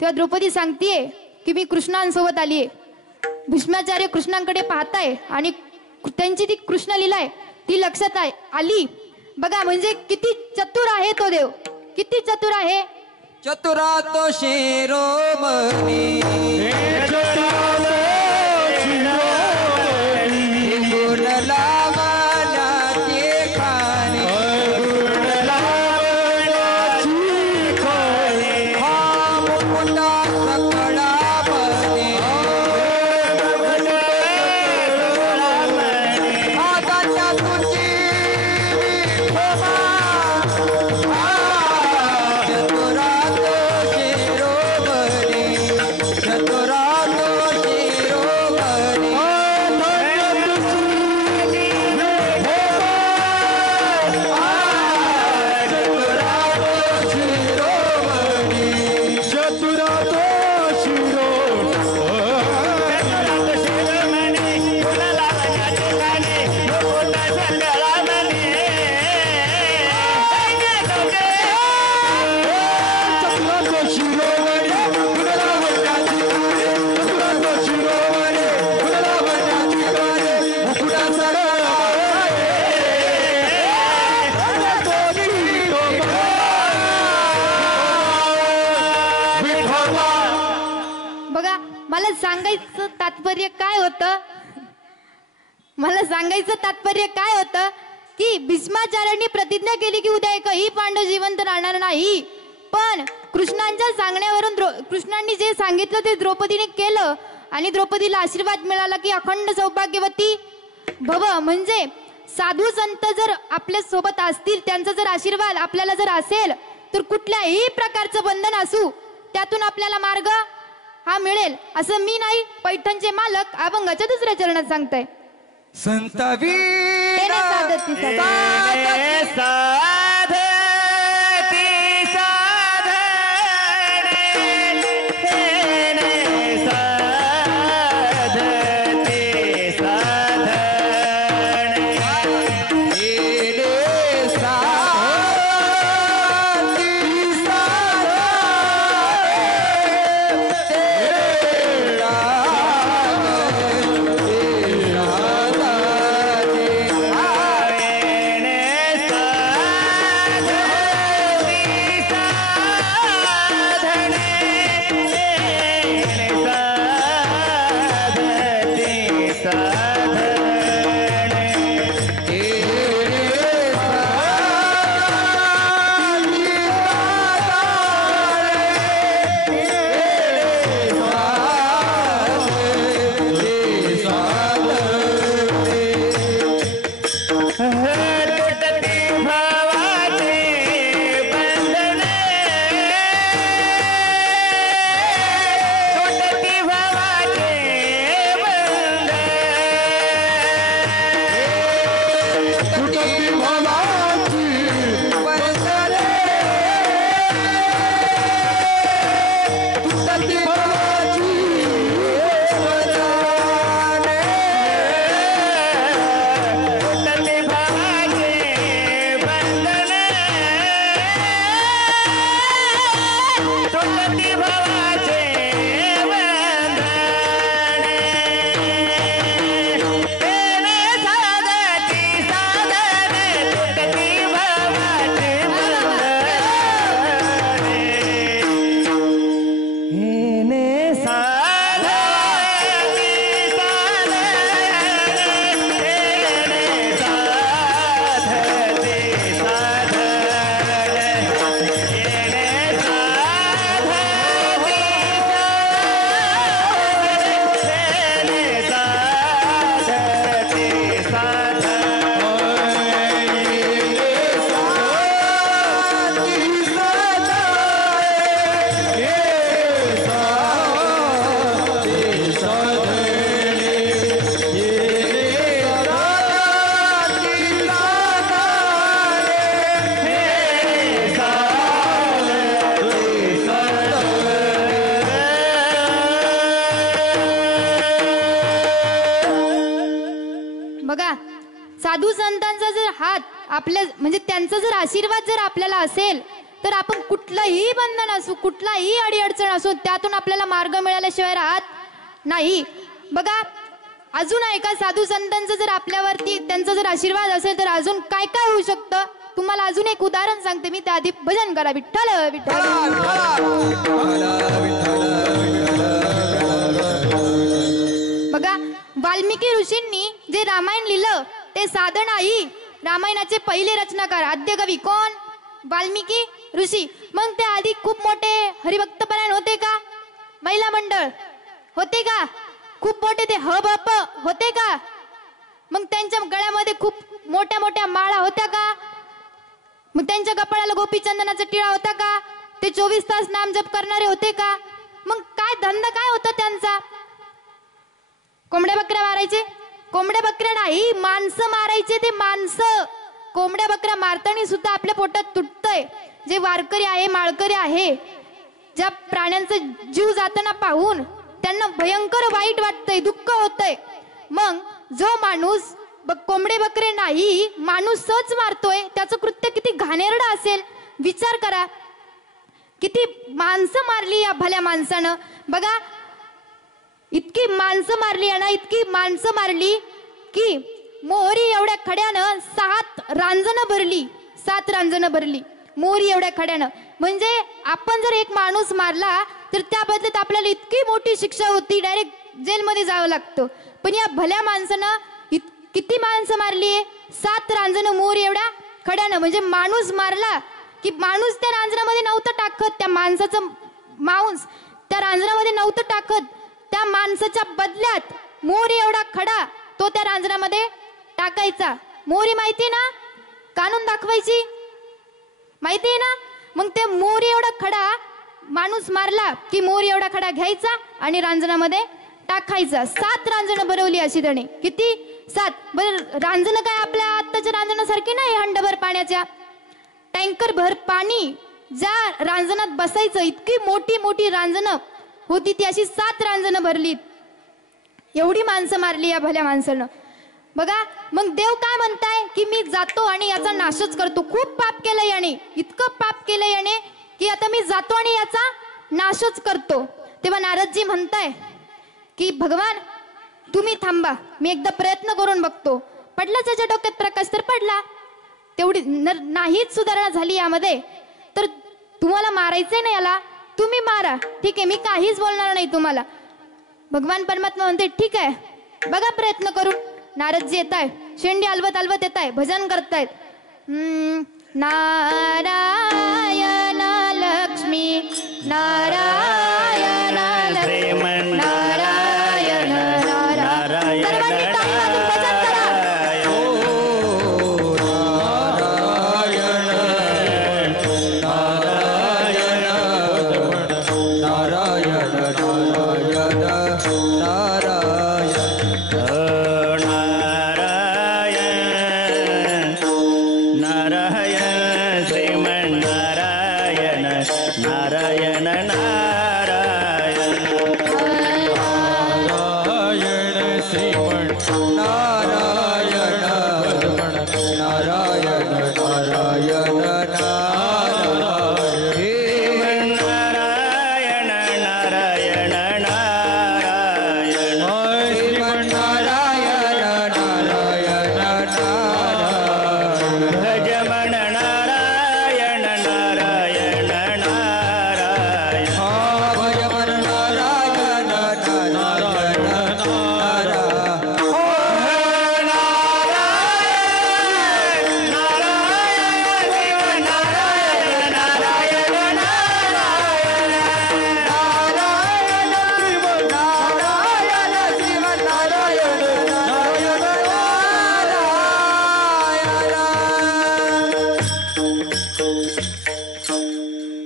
तेव्हा द्रौपदी सांगतेय की मी कृष्णांसोबत आलीये. भीष्माचार्य कृष्णांकडे पाहताय आणि त्यांची ती कृष्ण लीला आहे ती लक्षात आली. बघा म्हणजे किती चतुर आहे तो देव, किती चतुर आहे. चतुरा तो शिरोमणी गुण लावण्याचे खाणे हा मुकुटा सकळापणे आदाच्या तुझी विठोबा चतुरा तो शिरोमणी चतुरा तो शिरोमणी बघा मला सांगायचं तात्पर्य काय होतं, मला सांगायचं तात्पर्य काय होतं की भीष्माचार्यांनी प्रतिज्ञा केली की उद्या एकही पांडव जिवंत राहणार नाही, पण कृष्णांच्या सांगण्यावरून कृष्णांनी जे सांगितलं ते द्रौपदीने केलं आणि द्रौपदीला आशीर्वाद मिळाला की अखंड सौभाग्यवती भव. म्हणजे साधू संत जर आपल्या सोबत असतील, त्यांचा जर आशीर्वाद आपल्याला जर असेल तर कुठल्याही प्रकारचं बंधन असू त्यातून आपल्याला मार्ग हा मिळेल, असं मी नाही पैठणचे मालक अभंगाच्या 2ऱ्या चरणात सांगताय. संत तेने साधती आपल्या म्हणजे त्यांचा जर आशीर्वाद जर आपल्याला असेल तर आपण कुठलंही बंधन असू, कुठलाही अडीअडचण असो, त्यातून आपल्याला मार्ग मिळाल्याशिवाय राहत नाही. बघा अजून एका साधू संतांचं जर आपल्यावरती त्यांचा जर आशीर्वाद असेल तर अजून काय काय होऊ शकतं. तुम्हाला अजून एक उदाहरण सांगते मी, त्याआधी भजन करा. विठ्ठल विठ्ठल. बघा वाल्मिकी ऋषींनी जे रामायण लिहिलं ते साधं नाही. रामायणाचे पहिले रचनाकार आद्यकवी कोण? वाल्मिकी ऋषी. मग ते आधी खूप मोठे हरिभक्तपरायण होते का? महिला मंडळ होते का? खूप मोठे ते हबप होते का? मग त्यांच्या गळ्यामध्ये खूप मोठ्या मोठ्या माळा होत्या का? मग त्यांच्या कपाळाला गोपीचंदनाचा टिळा होता का? ते 24 तास नाम जप करणारे होते का? मग काय धंदा काय होता त्यांचा? कोंबड्या बकऱ्या मारायचे? कोंबड्या बकऱ्या नाही, माणसं मारायचे. ते माणसं कोंबड्या बकऱ्या मारताना सुद्धा आपल्या पोटात तुटतंय. जे वारकरी आहे, माळकरी आहे, ज्या प्राण्यांचा जीव जाताना पाहून त्यांना भयंकर वाईट वाटतंय, दुःख होतंय. मग जो माणूस कोंबडे बकरे नाही माणूसच मारतोय, त्याचं कृत्य किती घाणेरडं असेल विचार करा. किती माणसं मारली या भल्या माणसानं. बघा इतकी माणसं मारली आहे ना, इतकी माणसं मारली की मोहरी एवढ्या खड्यानं 7 रांजणं भरली. 7 रांजणं भरली मोहरी एवढ्या खड्यानं. म्हणजे आपण जर एक माणूस मारला तर त्या बदल्यात आपल्याला इतकी मोठी शिक्षा होती, डायरेक्ट जेलमध्ये जावं लागतं. पण या भल्या माणसानं किती माणसं मारली? 7 रांजणं मोहरी एवढ्या खड्यानं. म्हणजे माणूस मारला की माणूस त्या रांजणामध्ये नव्हतं टाकत, त्या माणसाचं मांस त्या रांजणामध्ये नव्हतं टाकत. त्या माणसाच्या बदल्यात मोहरी एवढा खडा तो त्या रांजणामध्ये टाकायचा. मोहरी माहिती ना, काढून दाखवायची, माहिती ना. मग ते मोहरी एवढा खडा माणूस मारला की मोहरी एवढा खडा घ्यायचा आणि रांजणामध्ये टाकायचा. 7 रांजणं भरवली अशी त्याने. किती? 7. बरं रांजणं काय आपल्या आत्ताच्या रांजणासारखी नाही, हंडभर पाण्याच्या. टँकर भर पाणी ज्या रांजणात बसायचं, इतकी मोठी मोठी रांजणं होती ती. अशी 7 रांजणं भरली. एवढी माणसं मारली या भल्या माणसानं. बघा मग देव काय म्हणताय की मी जातो आणि याचा नाशच करतो. खूप पाप केलं याने, इतकं पाप केलं याने की आता मी जातो आणि याचा नाशच करतो. तेव्हा नारदजी म्हणताय की भगवान तुम्ही थांबा, मी एकदा प्रयत्न करून बघतो. पडला त्याच्या डोक्यात प्रकाश तर पडला. तेवढी नाहीच सुधारणा झाली यामध्ये तर तुम्हाला मारायचंय ना याला, तुम्ही मारा. ठीक आहे, मी काहीच बोलणार नाही तुम्हाला. भगवान परमात्मा म्हणते ठीक आहे बघा प्रयत्न करू. नारदजी येत आहे, शेंडी हलवत हलवत येत आहे, भजन करतायत. नारायण लक्ष्मी नारायण लक्ष्मी नारायण नारायण. सर्वांनी टाळी वाजवून भजन करा.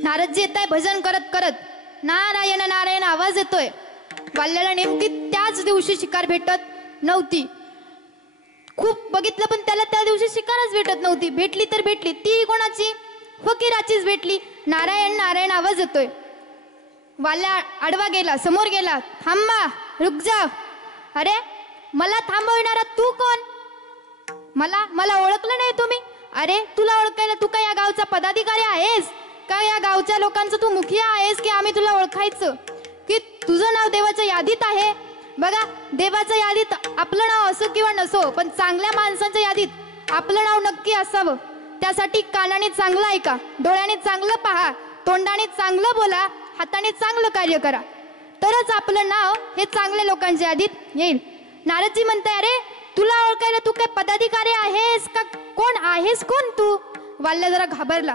नारदजी येत आहे भजन करत करत, नारायण नारायण आवाज येतोय. वाल्याला नेमकी त्याच दिवशी शिकार भेटत नव्हती. खूप बघितलं पण त्याला त्या दिवशी शिकारच भेटत नव्हती. भेटली तर भेटली ती कोणाची? फकीराचीच भेटली. नारायण नारायण आवाज येतोय. वाल्या आडवा गेला, समोर गेला. थांबा, रुक जा. अरे मला थांबविणारा तू कोण? मला ओळखलं नाही तुम्ही? अरे तुला ओळखायला तू काय या गावचा पदाधिकारी आहेस का? या गावच्या लोकांचं तू मुखिया आहेस की आम्ही तुला ओळखायचं की तुझं नाव देवाच्या यादीत आहे? बघा, देवाच्या यादीत आपलं नाव असो किंवा नसो, पण चांगल्या माणसांच्या यादीत आपलं नाव नक्की असावं. त्यासाठी कानाने चांगलं ऐका, डोळ्याने चांगलं पहा, तोंडाने चांगलं बोला, हाताने चांगलं कार्य करा, तरच आपलं नाव हे चांगल्या लोकांच्या यादीत येईल. नारदजी म्हणताय, अरे तुला ओळखायला तू काय पदाधिकारी आहेस का? कोण आहेस कोण तू? वाल्य जरा घाबरला,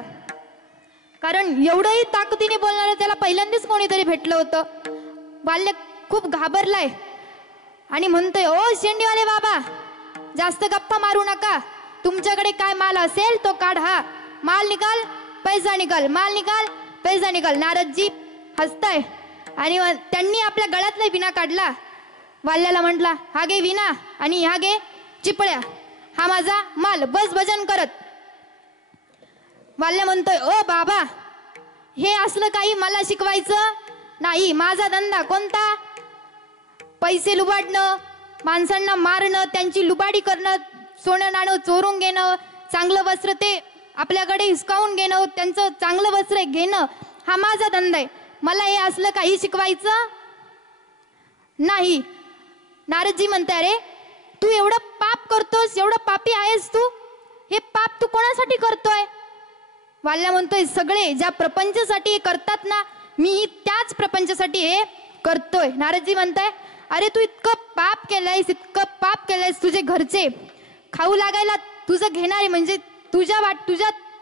कारण एवढंही ताकदीने बोलणारं त्याला पहिल्यांदाच कोणीतरी भेटलं होतं. वाल्य खूप घाबरलाय आणि म्हणतोय, ओ शेंडीवाले बाबा, जास्त गप्पा मारू नका. तुमच्याकडे काय माल असेल तो काढा. माल निकाल पैसा निकाल, माल निकाल पैसा निकाल. नारदजी हसताय आणि त्यांनी आपल्या गळ्यातला विणा काढला. वाल्याला म्हटला, हा घे विणा आणि ह्या घे चिपळ्या, हा माझा माल, बस भजन करत. वाल्या म्हणतोय, ओ बाबा, हे असलं काही मला शिकवायचं नाही. माझा धंदा कोणता? पैसे लुबाडणं, माणसांना मारणं, त्यांची लुबाडी करणं, सोनं नाणं चोरून घेणं, चांगलं वस्त्र ते आपल्याकडे हिसकावून घेणं, त्यांचं चांगलं वस्त्र घेणं, हा माझा धंदा आहे. मला हे असलं काही शिकवायचं नाही. नारदजी म्हणते, अरे तू एवढं पाप करतोस, एवढं पापी आहेस तू, हे पाप तू कोणासाठी करतोय? वाल्या म्हणतोय, सगळे ज्या प्रपंचासाठी करतात ना, मी त्याच प्रपंचासाठी हे करतोय. नारदजी म्हणताय, अरे तू इतकं पाप केलंयस, इतकं पाप केलंयस, तुझे घरचे खाऊ लागायला तुझं घेणारे, म्हणजे तुझ्या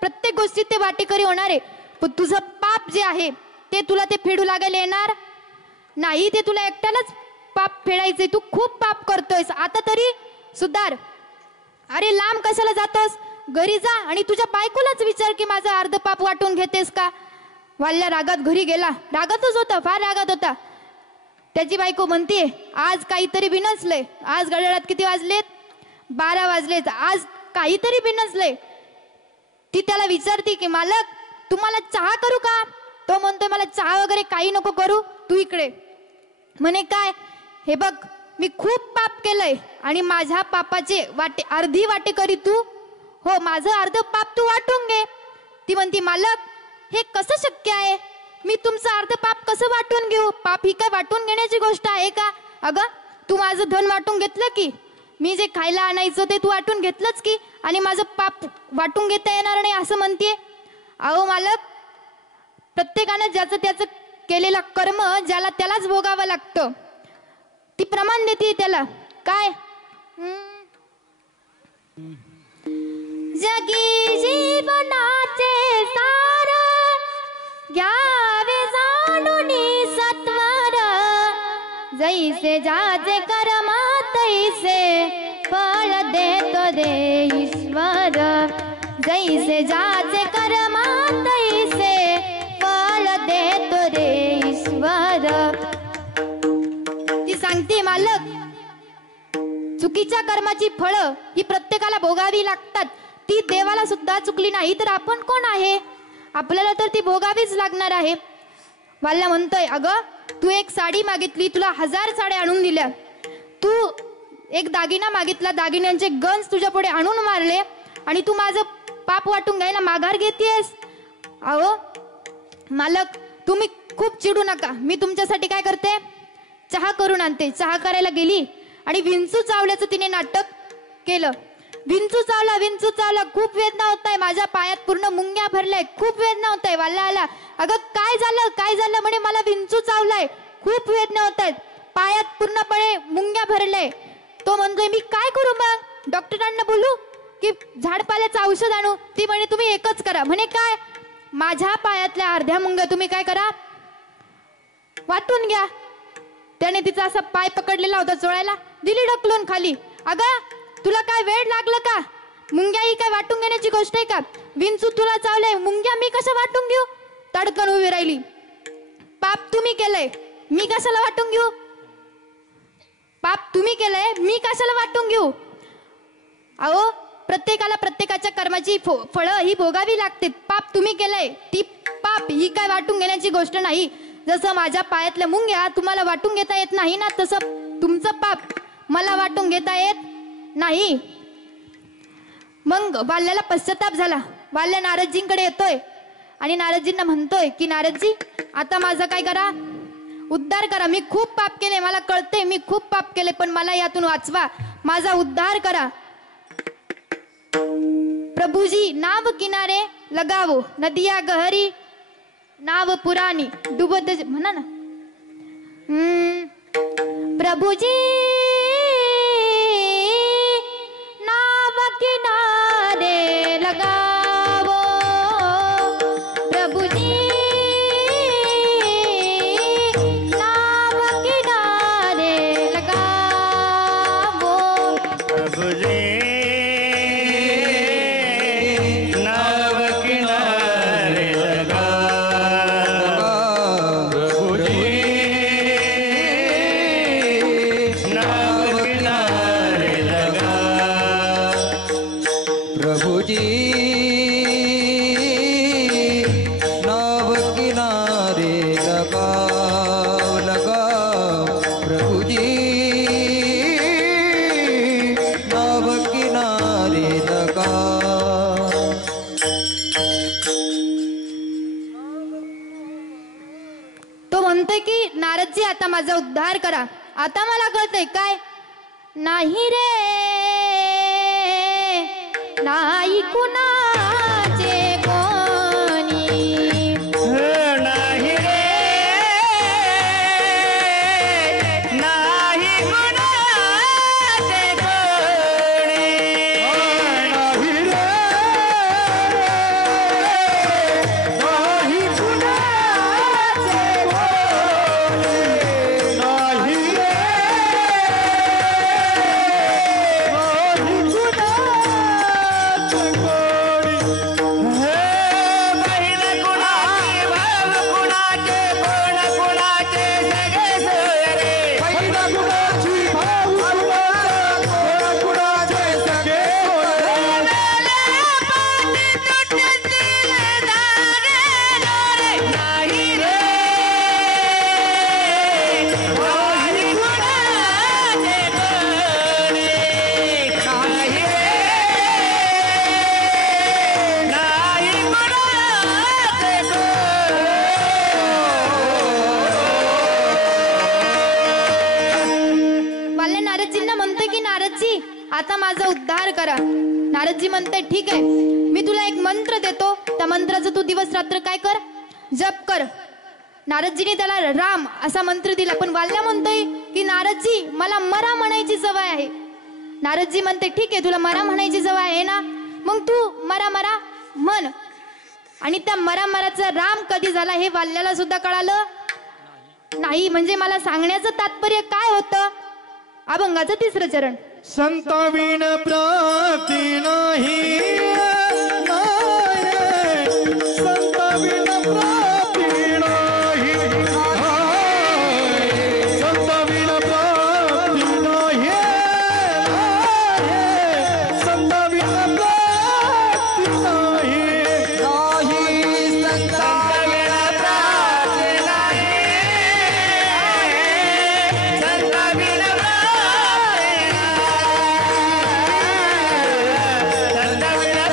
प्रत्येक गोष्टीत ते वाटेकरी होणारे, पण तुझं पाप जे आहे ते तुला ते फेडू लागायला येणार नाही. ते तुला एकट्यालाच पाप फेडायचे. तू खूप पाप करतोयस, आता तरी सुधार. अरे लांब कशाला जातोस? घरी जा आणि तुझ्या बायकोलाच विचार की माझं अर्ध पाप वाटून घेतेस का? वाल्या रागात घरी गेला. रागातच होता, फार रागात होता. त्याची बायको म्हणते, आज काहीतरी बिनसलंय. आज घड्याळात किती वाजलेत? 12 वाजलेत. आज काहीतरी बिनसलंय. ती त्याला विचारते की मालक, तुम्हाला चहा करू का? तो म्हणतोय, मला चहा वगैरे काही नको करू, तू इकडे. म्हणे, काय? हे बघ, मी खूप पाप केलंय आणि माझ्या पापाचे अर्धी वाटेकरी तू. हो, माझं अर्ध पाप तू वाटून घे. ती म्हणती, मालक हे कसं शक्य आहे? मी तुमचं अर्ध पाप कसं वाटून घेऊ? पाप ही काय वाटून घेण्याची गोष्ट आहे का? अगं, तू माझं धन वाटून घेतलं की, मी जे खायला आणायचं ते तू वाटून घेतलंच की, आणि माझं पाप वाटून घेता येणार नाही असं म्हणते. अहो मालक, प्रत्येकानं ज्याचं त्याचं केलेलं कर्म ज्याला त्यालाच भोगावं लागतं. ती प्रमाण देते त्याला. काय? जगी जीवनाचे सार घ्यावे जाणून सत्वर, जैसे ज्याचे कर्म तैसे फळ देतो रे ईश्वर. जैसे ज्याचे कर्म तैसे फळ देतो रे ईश्वर. ती सांगते, मालक चुकीच्या कर्माची फळं ही प्रत्येकाला भोगावी लागतात. ती देवाला सुद्धा चुकली नाही तर आपण कोण आहे? आपल्याला तर ती भोगावीच लागणार आहे. वाल्या म्हणतोय, अगं तू एक साडी मागितली, तुला 1000 साड्या आणून दिल्या. तू एक दागिना मागितला, दागिन्यांचे गंज तुझ्या पुढे आणून मारले आणि तू माझं पाप वाटून घ्यायला माघार घेतेस. अहो मालक, तुम्ही खूप चिडू नका. मी तुमच्यासाठी काय करते? चहा करून आणते. चहा करायला गेली आणि विंचू चावल्याचं तिने नाटक केलं. विंचू चावला, खूप वेदना होत आहे, माझ्या पायात पूर्ण मुंग्या भरलाय, खूप वेदना होत आहे. वाल्या आला, अगं काय झालं? म्हणे, मला विंचू चावलाय, खूप वेदना होत आहेत, पायात पूर्णपणे मुंग्या भरलाय. तो म्हणतोय, मी काय करू मग? डॉक्टरांना बोलू की झाडपाल्याचं औषध आणू? ती म्हणे, तुम्ही एकच करा. म्हणे, काय? माझ्या पायातल्या अर्ध्या मुंग्या तुम्ही काय करा, वाटून घ्या. त्याने तिचा असा पाय पकडलेला होता चोळायला, दिली ढकलून खाली. अगं तुला काय वेळ लागलं का? मुंग्या ही काय वाटून घेण्याची गोष्ट आहे का? विंचू तुला चावलंय, मुंग्या मी कशा वाटून घेऊ? तडकन उभी राहिली. पाप तुम्ही केलंय, मी कशाला वाटून घेऊ? पाप तुम्ही केलंय, मी कशाला वाटून घेऊ? अहो, प्रत्येकाला प्रत्येकाच्या कर्माची फळं ही भोगावी लागते. पाप तुम्ही केलंय, ती पाप ही काय वाटून घेण्याची गोष्ट नाही. जसं माझ्या पायातल्या मुंग्या तुम्हाला वाटून घेता येत नाही ना, तसं तुमचं पाप मला वाटून घेता येत नाही. मग वाल्याला पश्चाताप झाला. वाल्या नारदजींकडे येतोय आणि नारदजींना म्हणतोय की नारदजी आता माझा काय करा, उद्धार करा. मी खूप पाप केले, मला कळते मी खूप पाप केले, पण मला यातून वाचवा, माझा उद्धार करा. प्रभुजी नाव किनारे लगावो, नदिया गहरी नाव पुराणी डुबत म्हणा ना. प्रभुजी नाव किनारे लगावो, प्रभुजी नाव किनारे लगावो, प्रभुजी नाव किनारे लगा, प्रभुजी नाव किनारे लगा, प्रभुजी नाव किनारे लगाओ लगाओ, प्रभुजी नाव किनारे लगाओ. तो म्हणतोय की नारदजी आता माझा उद्धार करा. आता मला कळतंय काय, नाही रे नाही कुणाचे कोणी, नाही रे नाही कुणाचे कोणी, नाही रे नाही कुणाचे कोणी, नाही रे नाही कुणाचे कोणी. हे बहीण कुणाची भाव कुणाचे कोण कुणाचे सगळे सोयरे, बहीण कुणाची भाव कुणाचे कोण कुणाचे सगळे सोयरे, पाठी तुटतील दारे दारे, नाही रे नाही कुणाचे कोणी, नाही रे नाही कुणाचे वाल्या नारदजींना म्हणतोय की नारदजी आता माझा उद्धार करा. नारदजी म्हणताय ठीक आहे, मी तुला एक मंत्र देतो, त्या मंत्राचं तू दिवस रात्र काय कर, जप कर. नारदजीने त्याला राम असा मंत्र दिला, पण वाल्या म्हणतोय की नारदजी मला मरा म्हणायची सवय आहे. नारदजी म्हणते ठीक आहे, तुला मरा म्हणायची सवय आहे ना, मग तू मरा मरा म्हण. आणि त्या मरा मराचा राम कधी झाला हे वाल्याला सुद्धा कळालं नाही. म्हणजे मला सांगण्याचं तात्पर्य काय होतं. अभंगाचं 3रं चरण. संताविण प्राप्ती नाही, संताविण प्राप्ती नाही, संताविण प्राप्ती नाही, संताविण प्राप्ती नाही, नाही संताविण प्राप्ती नाही, संताविण प्राप्ती नाही, संताविण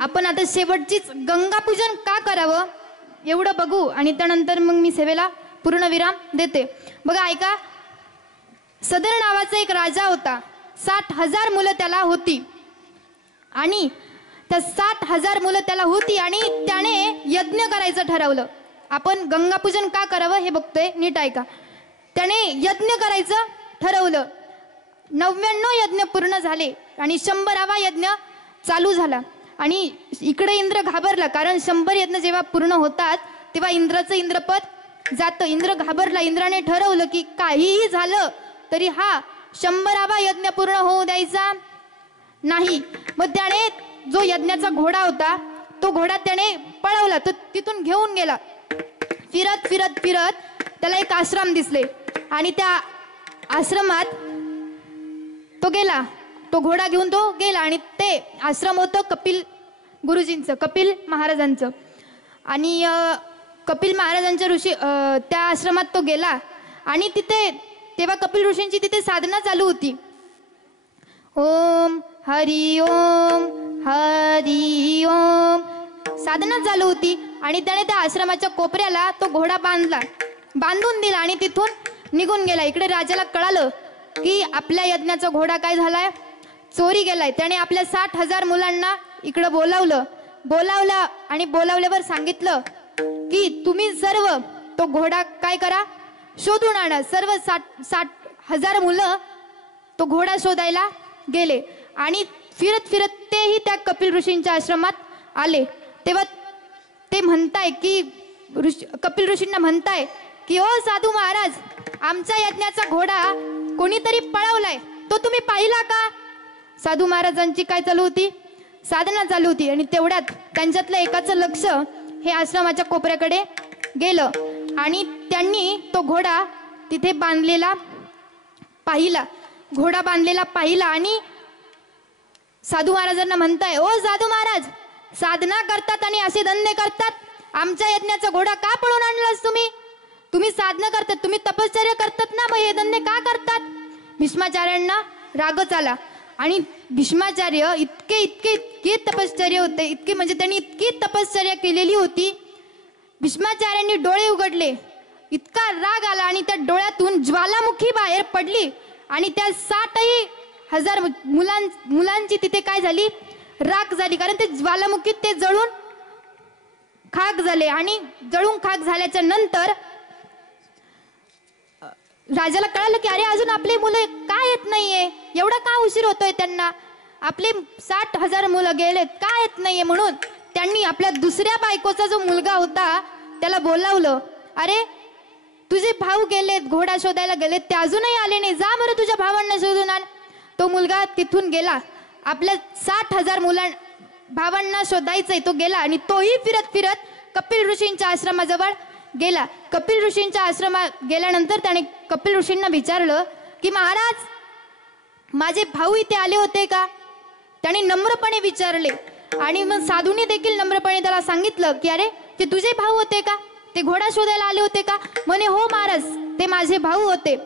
आपण आता शेवटचीच गंगा पूजन का करावं एवढं बघू आणि त्यानंतर मग मी सेवेला पूर्ण विराम देते. बघा ऐका, सदर नावाचा एक राजा होता. 60,000 मुलं त्याला होती आणि त्या 60,000 मुलं त्याला होती आणि त्याने यज्ञ करायचं ठरवलं. आपण गंगा पूजन का करावं हे बघतोय, नीट ऐका. त्याने यज्ञ करायचं ठरवलं. 99 यज्ञ पूर्ण झाले आणि 100वा यज्ञ चालू झाला आणि इकडे इंद्र घाबरला, कारण 100 यज्ञ जेव्हा पूर्ण होतात तेव्हा इंद्राचं इंद्रपद जातं. इंद्र घाबरला. इंद्राने ठरवलं की काहीही झालं तरी हा 100वा यज्ञ पूर्ण होऊ द्यायचा नाही. मग त्याने जो यज्ञाचा घोडा होता तो घोडा त्याने पळवला, तो तिथून घेऊन गेला. फिरत फिरत फिरत त्याला एक आश्रम दिसले आणि त्या आश्रमात तो गेला. तो घोडा घेऊन तो गेला आणि ते आश्रम होतं कपिल गुरुजींचं, कपिल महाराजांचं. आणि कपिल महाराजांच्या ऋषी त्या आश्रमात तो गेला आणि तिथे तेव्हा कपिल ऋषींची तिथे साधना चालू होती. ओम हरि ओम हरि ओम साधना चालू होती आणि त्याने त्या आश्रमाच्या कोपऱ्याला तो घोडा बांधून दिला आणि तिथून निघून गेला. इकडे राजाला कळालं की आपल्या यज्ञाचा घोडा काय झालाय, चोरी गेलाय. त्याने आपल्या 60,000 मुलांना इकडं बोलावलं आणि बोलावल्यावर सांगितलं की तुम्ही सर्व तो घोडा काय करा, शोधून आणा. सर्व 60,000 मुलं तो घोडा शोधायला गेले आणि फिरत फिरत तेही त्या कपिल ऋषींच्या आश्रमात आले. तेव्हा ते म्हणताय की कपिल ऋषींना म्हणताय की ओ साधू महाराज, आमच्या यज्ञाचा घोडा कोणीतरी पळवलाय, तो तुम्ही पाहिला का? साधू महाराजांची काय चालू होती, साधना चालू होती आणि तेवढ्यात त्यांच्यातलं एकाचं लक्ष हे आश्रमाच्या कोपऱ्याकडे गेलं आणि त्यांनी तो घोडा तिथे बांधलेला पाहिला. घोडा बांधलेला पाहिला आणि साधू महाराजांना म्हणताय, ओ साधू महाराज, साधना करतात आणि असे धंदे करतात, आमच्या यज्ञाचा घोडा का पळून आणलास तुम्ही साधना करतात, तुम्ही तपश्चर्या करतात ना, मग हे धंदे का करतात? भीष्माचार्यांना रागच आला आणि भीष्माचार्य इतके तपश्चर्य होते, इतके म्हणजे त्यांनी इतकी तपश्चर्या केलेली होती. भीष्माचार्यांनी डोळे उघडले, इतका राग आला आणि त्या डोळ्यातून ज्वालामुखी बाहेर पडली आणि त्या 60,000 मुलांची तिथे काय झाली, राख झाली. कारण ते ज्वालामुखी ते जळून खाक झाले आणि जळून खाक झाल्याच्या नंतर राजाला कळालं की अरे अजून आपले मुलं का येत नाहीये, एवढा का उशीर होतोय त्यांना, आपले 60,000 मुलं गेलेत, का येत नाहीये. म्हणून त्यांनी आपल्या दुसऱ्या बायकोचा जो मुलगा होता त्याला बोलावलं. अरे तुझे भाऊ गेलेत, घोडा शोधायला गेलेत, ते अजूनही आले नाही, जा बरं तुझ्या भावांना शोधून आण. तो मुलगा तिथून गेला, आपल्या 60,000 भावांना शोधायचंय, तो गेला आणि तोही फिरत फिरत कपिल ऋषींच्या आश्रमाजवळ गेला. कपिल ऋषींच्या आश्रमात गेल्यानंतर त्याने कपिल ऋषींना विचारलं की महाराज, माझे भाऊ इथे आले होते का? त्याने नम्रपणे विचारले आणि मग साधूने देखील नम्रपणे त्याला सांगितलं की अरे ते तुझे भाऊ होते का, ते घोडा शोधायला आले होते का? म्हणे हो महाराज, ते माझे भाऊ होते.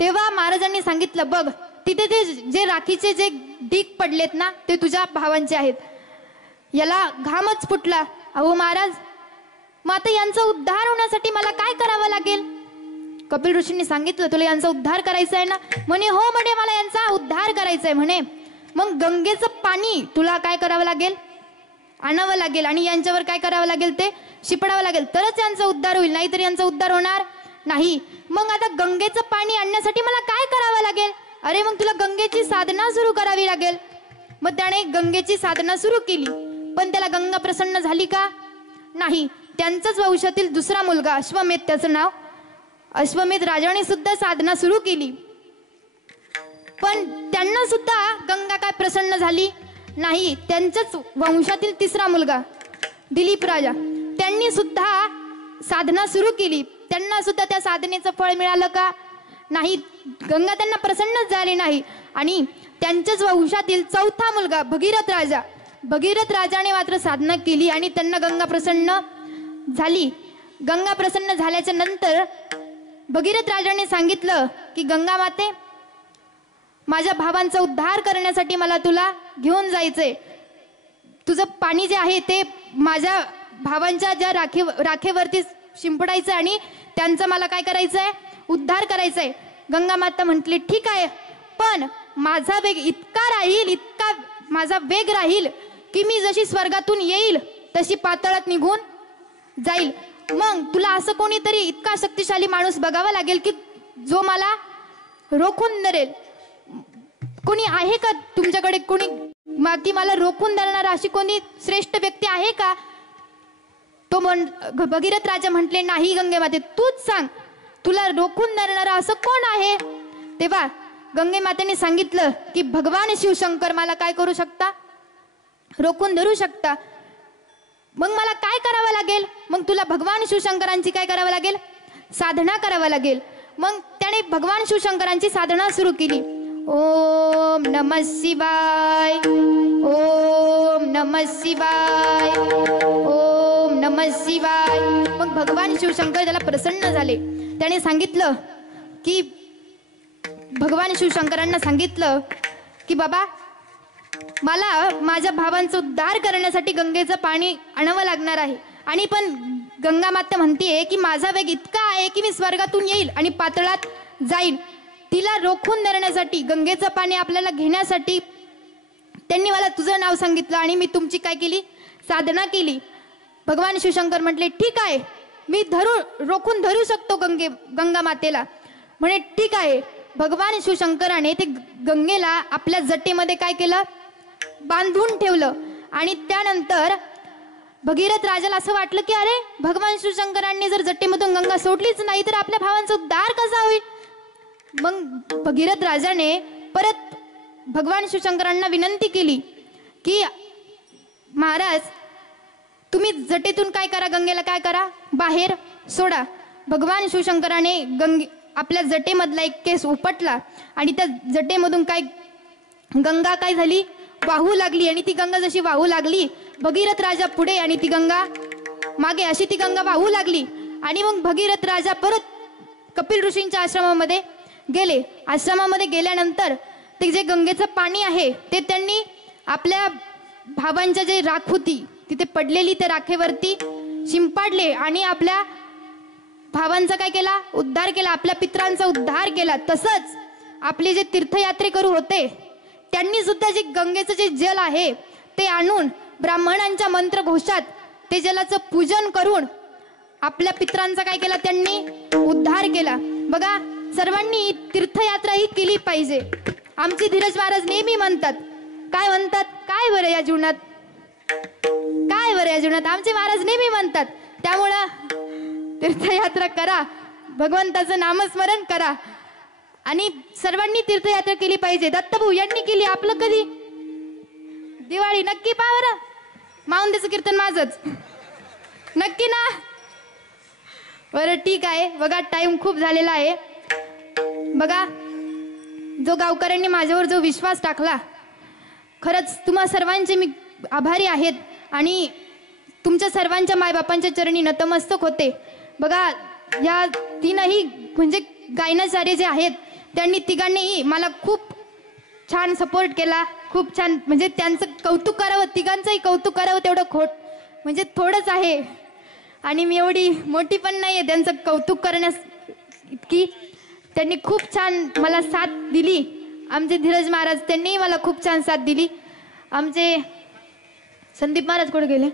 तेव्हा महाराजांनी सांगितलं, बघ तिथे ते जे राखीचे जे ढीग पडलेत ना, ते तुझ्या भावांचे आहेत. याला घामच फुटला. अहो महाराज, मग आता यांचा उद्धार होण्यासाठी मला काय करावं लागेल? कपिल ऋषींनी सांगितलं, तुला यांचा उद्धार करायचा आहे ना? म्हणे हो, म्हणे मला यांचा उद्धार करायचा आहे. म्हणे मग गंगेचं पाणी तुला काय करावं लागेल, आणावं लागेल आणि यांच्यावर काय करावं लागेल, ते शिपडावं लागेल, तरच यांचा उद्धार होईल, नाहीतर यांचा उद्धार होणार नाही. मग आता गंगेचं पाणी आणण्यासाठी मला काय करावं लागेल? अरे मग तुला गंगेची साधना सुरू करावी लागेल. मग त्याने गंगेची साधना सुरू केली, पण त्याला गंगा प्रसन्न झाली का? नाही. त्यांचाच वंशातील दुसरा मुलगा अश्वमेध, त्याचं नाव अश्वमेध राजाने सुद्धा साधना सुरू केली, पण त्यांना सुद्धा गंगा काय प्रसन्न झाली नाही. त्यांच्याच वंशातील तिसरा मुलगा दिलीप राजा, त्यांनी सुद्धा साधना सुरू केली, त्यांना सुद्धा त्या साधनेचं फळ मिळालं का? नाही. गंगा त्यांना प्रसन्नच झाली नाही. आणि त्यांच्याच वंशातील चौथा मुलगा भगीरथ राजा, भगीरथ राजाने मात्र साधना केली आणि त्यांना गंगा प्रसन्न झाली. गंगा प्रसन्न झाल्याच्या नंतर भगीरथ राजाने सांगितलं की गंगा माते, माझ्या भावांचा उद्धार करण्यासाठी मला तुला घेऊन जायचंय, तुझं पाणी जे आहे ते माझ्या भावांच्या ज्या राखेवरती शिंपडायचं आणि त्यांचा मला काय करायचंय, उद्धार करायचंय. गंगा माता म्हटली ठीक आहे, पण माझा वेग इतका राहील, इतका माझा वेग राहील की मी जशी स्वर्गातून येईल तशी पाताळात निघून जाईल. मग तुला असं कोणीतरी इतका शक्तिशाली माणूस बघावा लागेल की जो मला रोखून धरेल. कोणी आहे का तुमच्याकडे, कोणी की मला रोखून धरणारा अशी कोणी श्रेष्ठ व्यक्ती आहे का? तो भगीरथ राजा म्हटले नाही गंगे माते, तूच सांग तुला रोखून धरणारा असं कोण आहे. तेव्हा गंगे मातेने सांगितलं की भगवान शिवशंकर मला काय करू शकता, रोखून धरू शकता. मग मला काय करावं लागेल? मग तुला भगवान शिवशंकरांची काय करावं लागेल, साधना करावं लागेल. मग त्याने भगवान शिवशंकरांची साधना सुरू केली. ओम नमः शिवाय, ओम नमः शिवाय, ओम नमः शिवाय. मग भगवान शिवशंकर त्याला प्रसन्न झाले. त्याने सांगितलं की भगवान शिवशंकरांना सांगितलं की बाबा मला माझ्या भावांचा उद्धार करण्यासाठी गंगेचं पाणी आणावं लागणार आहे. आणि पण गंगा माता म्हणतीये की माझा वेग इतका आहे की मी स्वर्गातून येईल आणि पातळात जाईल. तिला रोखून धरण्यासाठी, गंगेचं पाणी आपल्याला घेण्यासाठी त्यांनी मला तुझं नाव सांगितलं आणि मी तुमची काय केली, साधना केली. भगवान शिवशंकर म्हटले ठीक आहे, मी रोखून धरू शकतो गंगा मातेला. म्हणे ठीक आहे. भगवान शिवशंकराने ते गंगेला आपल्या जटेमध्ये काय केलं, बांधून ठेवलं. आणि त्यानंतर भगीरथ राजाला असं वाटलं की अरे भगवान शिवशंकरांनी जर जटेमधून गंगा सोडलीच नाही तर आपल्या भावांचा उद्धार कसा होईल. मग भगीरथ राजाने परत भगवान शिवशंकरांना विनंती केली की महाराज तुम्ही जटेतून काय करा, गंगेला काय करा, बाहेर सोडा. भगवान शिवशंकराने आपल्या जटेमधला एक केस उपटला आणि त्या जटेमधून काय गंगा काय झाली, वाहू लागली. आणि ती गंगा जशी वाहू लागली, भगीरथ राजा पुढे आणि ती गंगा मागे, अशी ती गंगा वाहू लागली. आणि मग भगीरथ राजा परत कपिल ऋषींच्या आश्रमामध्ये गेले. आश्रमामध्ये गेल्यानंतर ते जे गंगेचं पाणी आहे ते त्यांनी आपल्या भावांच्या जे राख होती तिथे पडलेली त्या राखेवरती शिंपाडले आणि आपल्या भावांचा काय केला, उद्धार केला, आपल्या पित्रांचा उद्धार केला. तसंच आपले जे तीर्थयात्रेकरू होते त्यांनी सुद्धा जे गंगेचं जे जल आहे ते आणून ब्राह्मणांच्या मंत्रघोषात ते जलाचं पूजन करून आपल्या पित्रांचा काय केला, त्यांनी उद्धार केला. बघा सर्वांनी तीर्थयात्रा ही केली पाहिजे. आमचे धीरज महाराज नेहमी म्हणतात, काय म्हणतात, काय बरं या जीवनात, काय बरं या जीवनात, आमचे महाराज नेहमी म्हणतात. त्यामुळं तीर्थयात्रा करा, भगवंताचं नामस्मरण करा आणि सर्वांनी तीर्थयात्रा केली पाहिजे. दत्तभाऊ यांनी केली, आपलं कधी दिवाळी नक्की पहा बरं, माऊंदेचं कीर्तन माझंच नक्की ना. बरं ठीक आहे. बघा टाइम खूप झालेला आहे. बघा जो गावकऱ्यांनी माझ्यावर जो विश्वास टाकला, खरंच तुम्हा सर्वांचे मी आभारी आहेत आणि तुमच्या सर्वांच्या मायबापांच्या चरणी नतमस्तक होते. बघा या तीनही म्हणजे गायनाचार्य जे आहेत त्यांनी तिघांनीही मला खूप छान सपोर्ट केला, खूप छान, म्हणजे त्यांचं कौतुक करावं, तिघांचंही कौतुक करावं तेवढं म्हणजे थोडंच आहे. आणि मी एवढी मोठी पण नाही आहे त्यांचं कौतुक करण्यास इतकी. त्यांनी खूप छान मला साथ दिली. आमचे धीरज महाराज त्यांनीही मला खूप छान साथ दिली. आमचे संदीप महाराज कुठे गेले,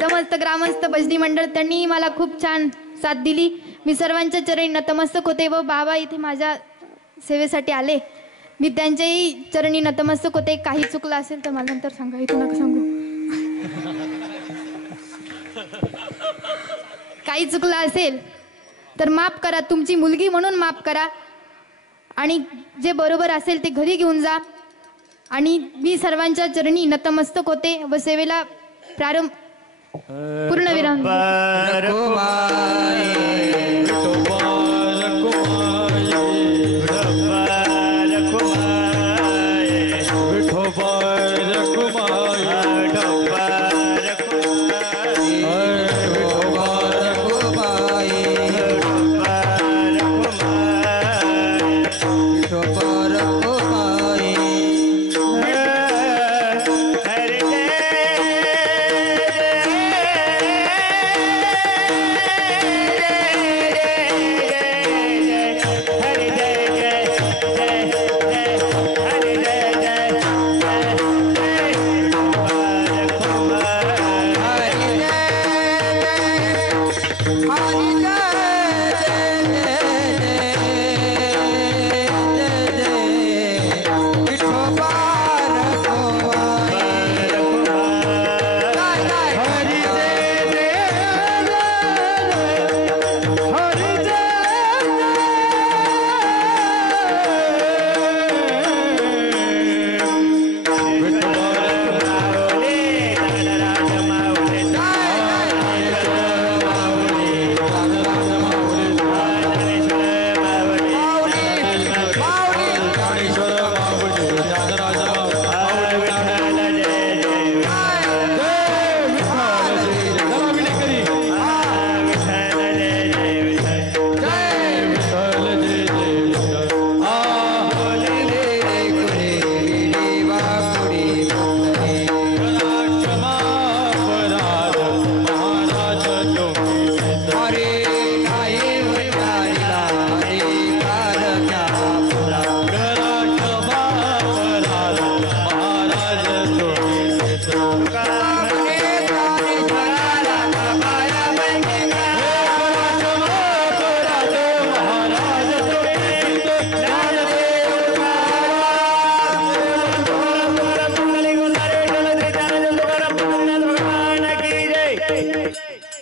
समस्त ग्रामस्थ भजनी मंडळ त्यांनी मला खूप छान साथ दिली. मी सर्वांच्या चरणी नतमस्तक होते व बाबा इथे माझ्या सेवेसाठी आले. मी त्यांच्याही चरणी नतमस्तक होते. काही चुकलं असेल तर मला नंतर सांगा, इथं नका सांगू. काही चुकलं असेल तर माफ करा, तुमची मुलगी म्हणून माफ करा आणि जे बरोबर असेल ते घरी घेऊन जा. आणि मी सर्वांच्या चरणी नतमस्तक होते व सेवेला प्रारंभ पूर्णविराम. जय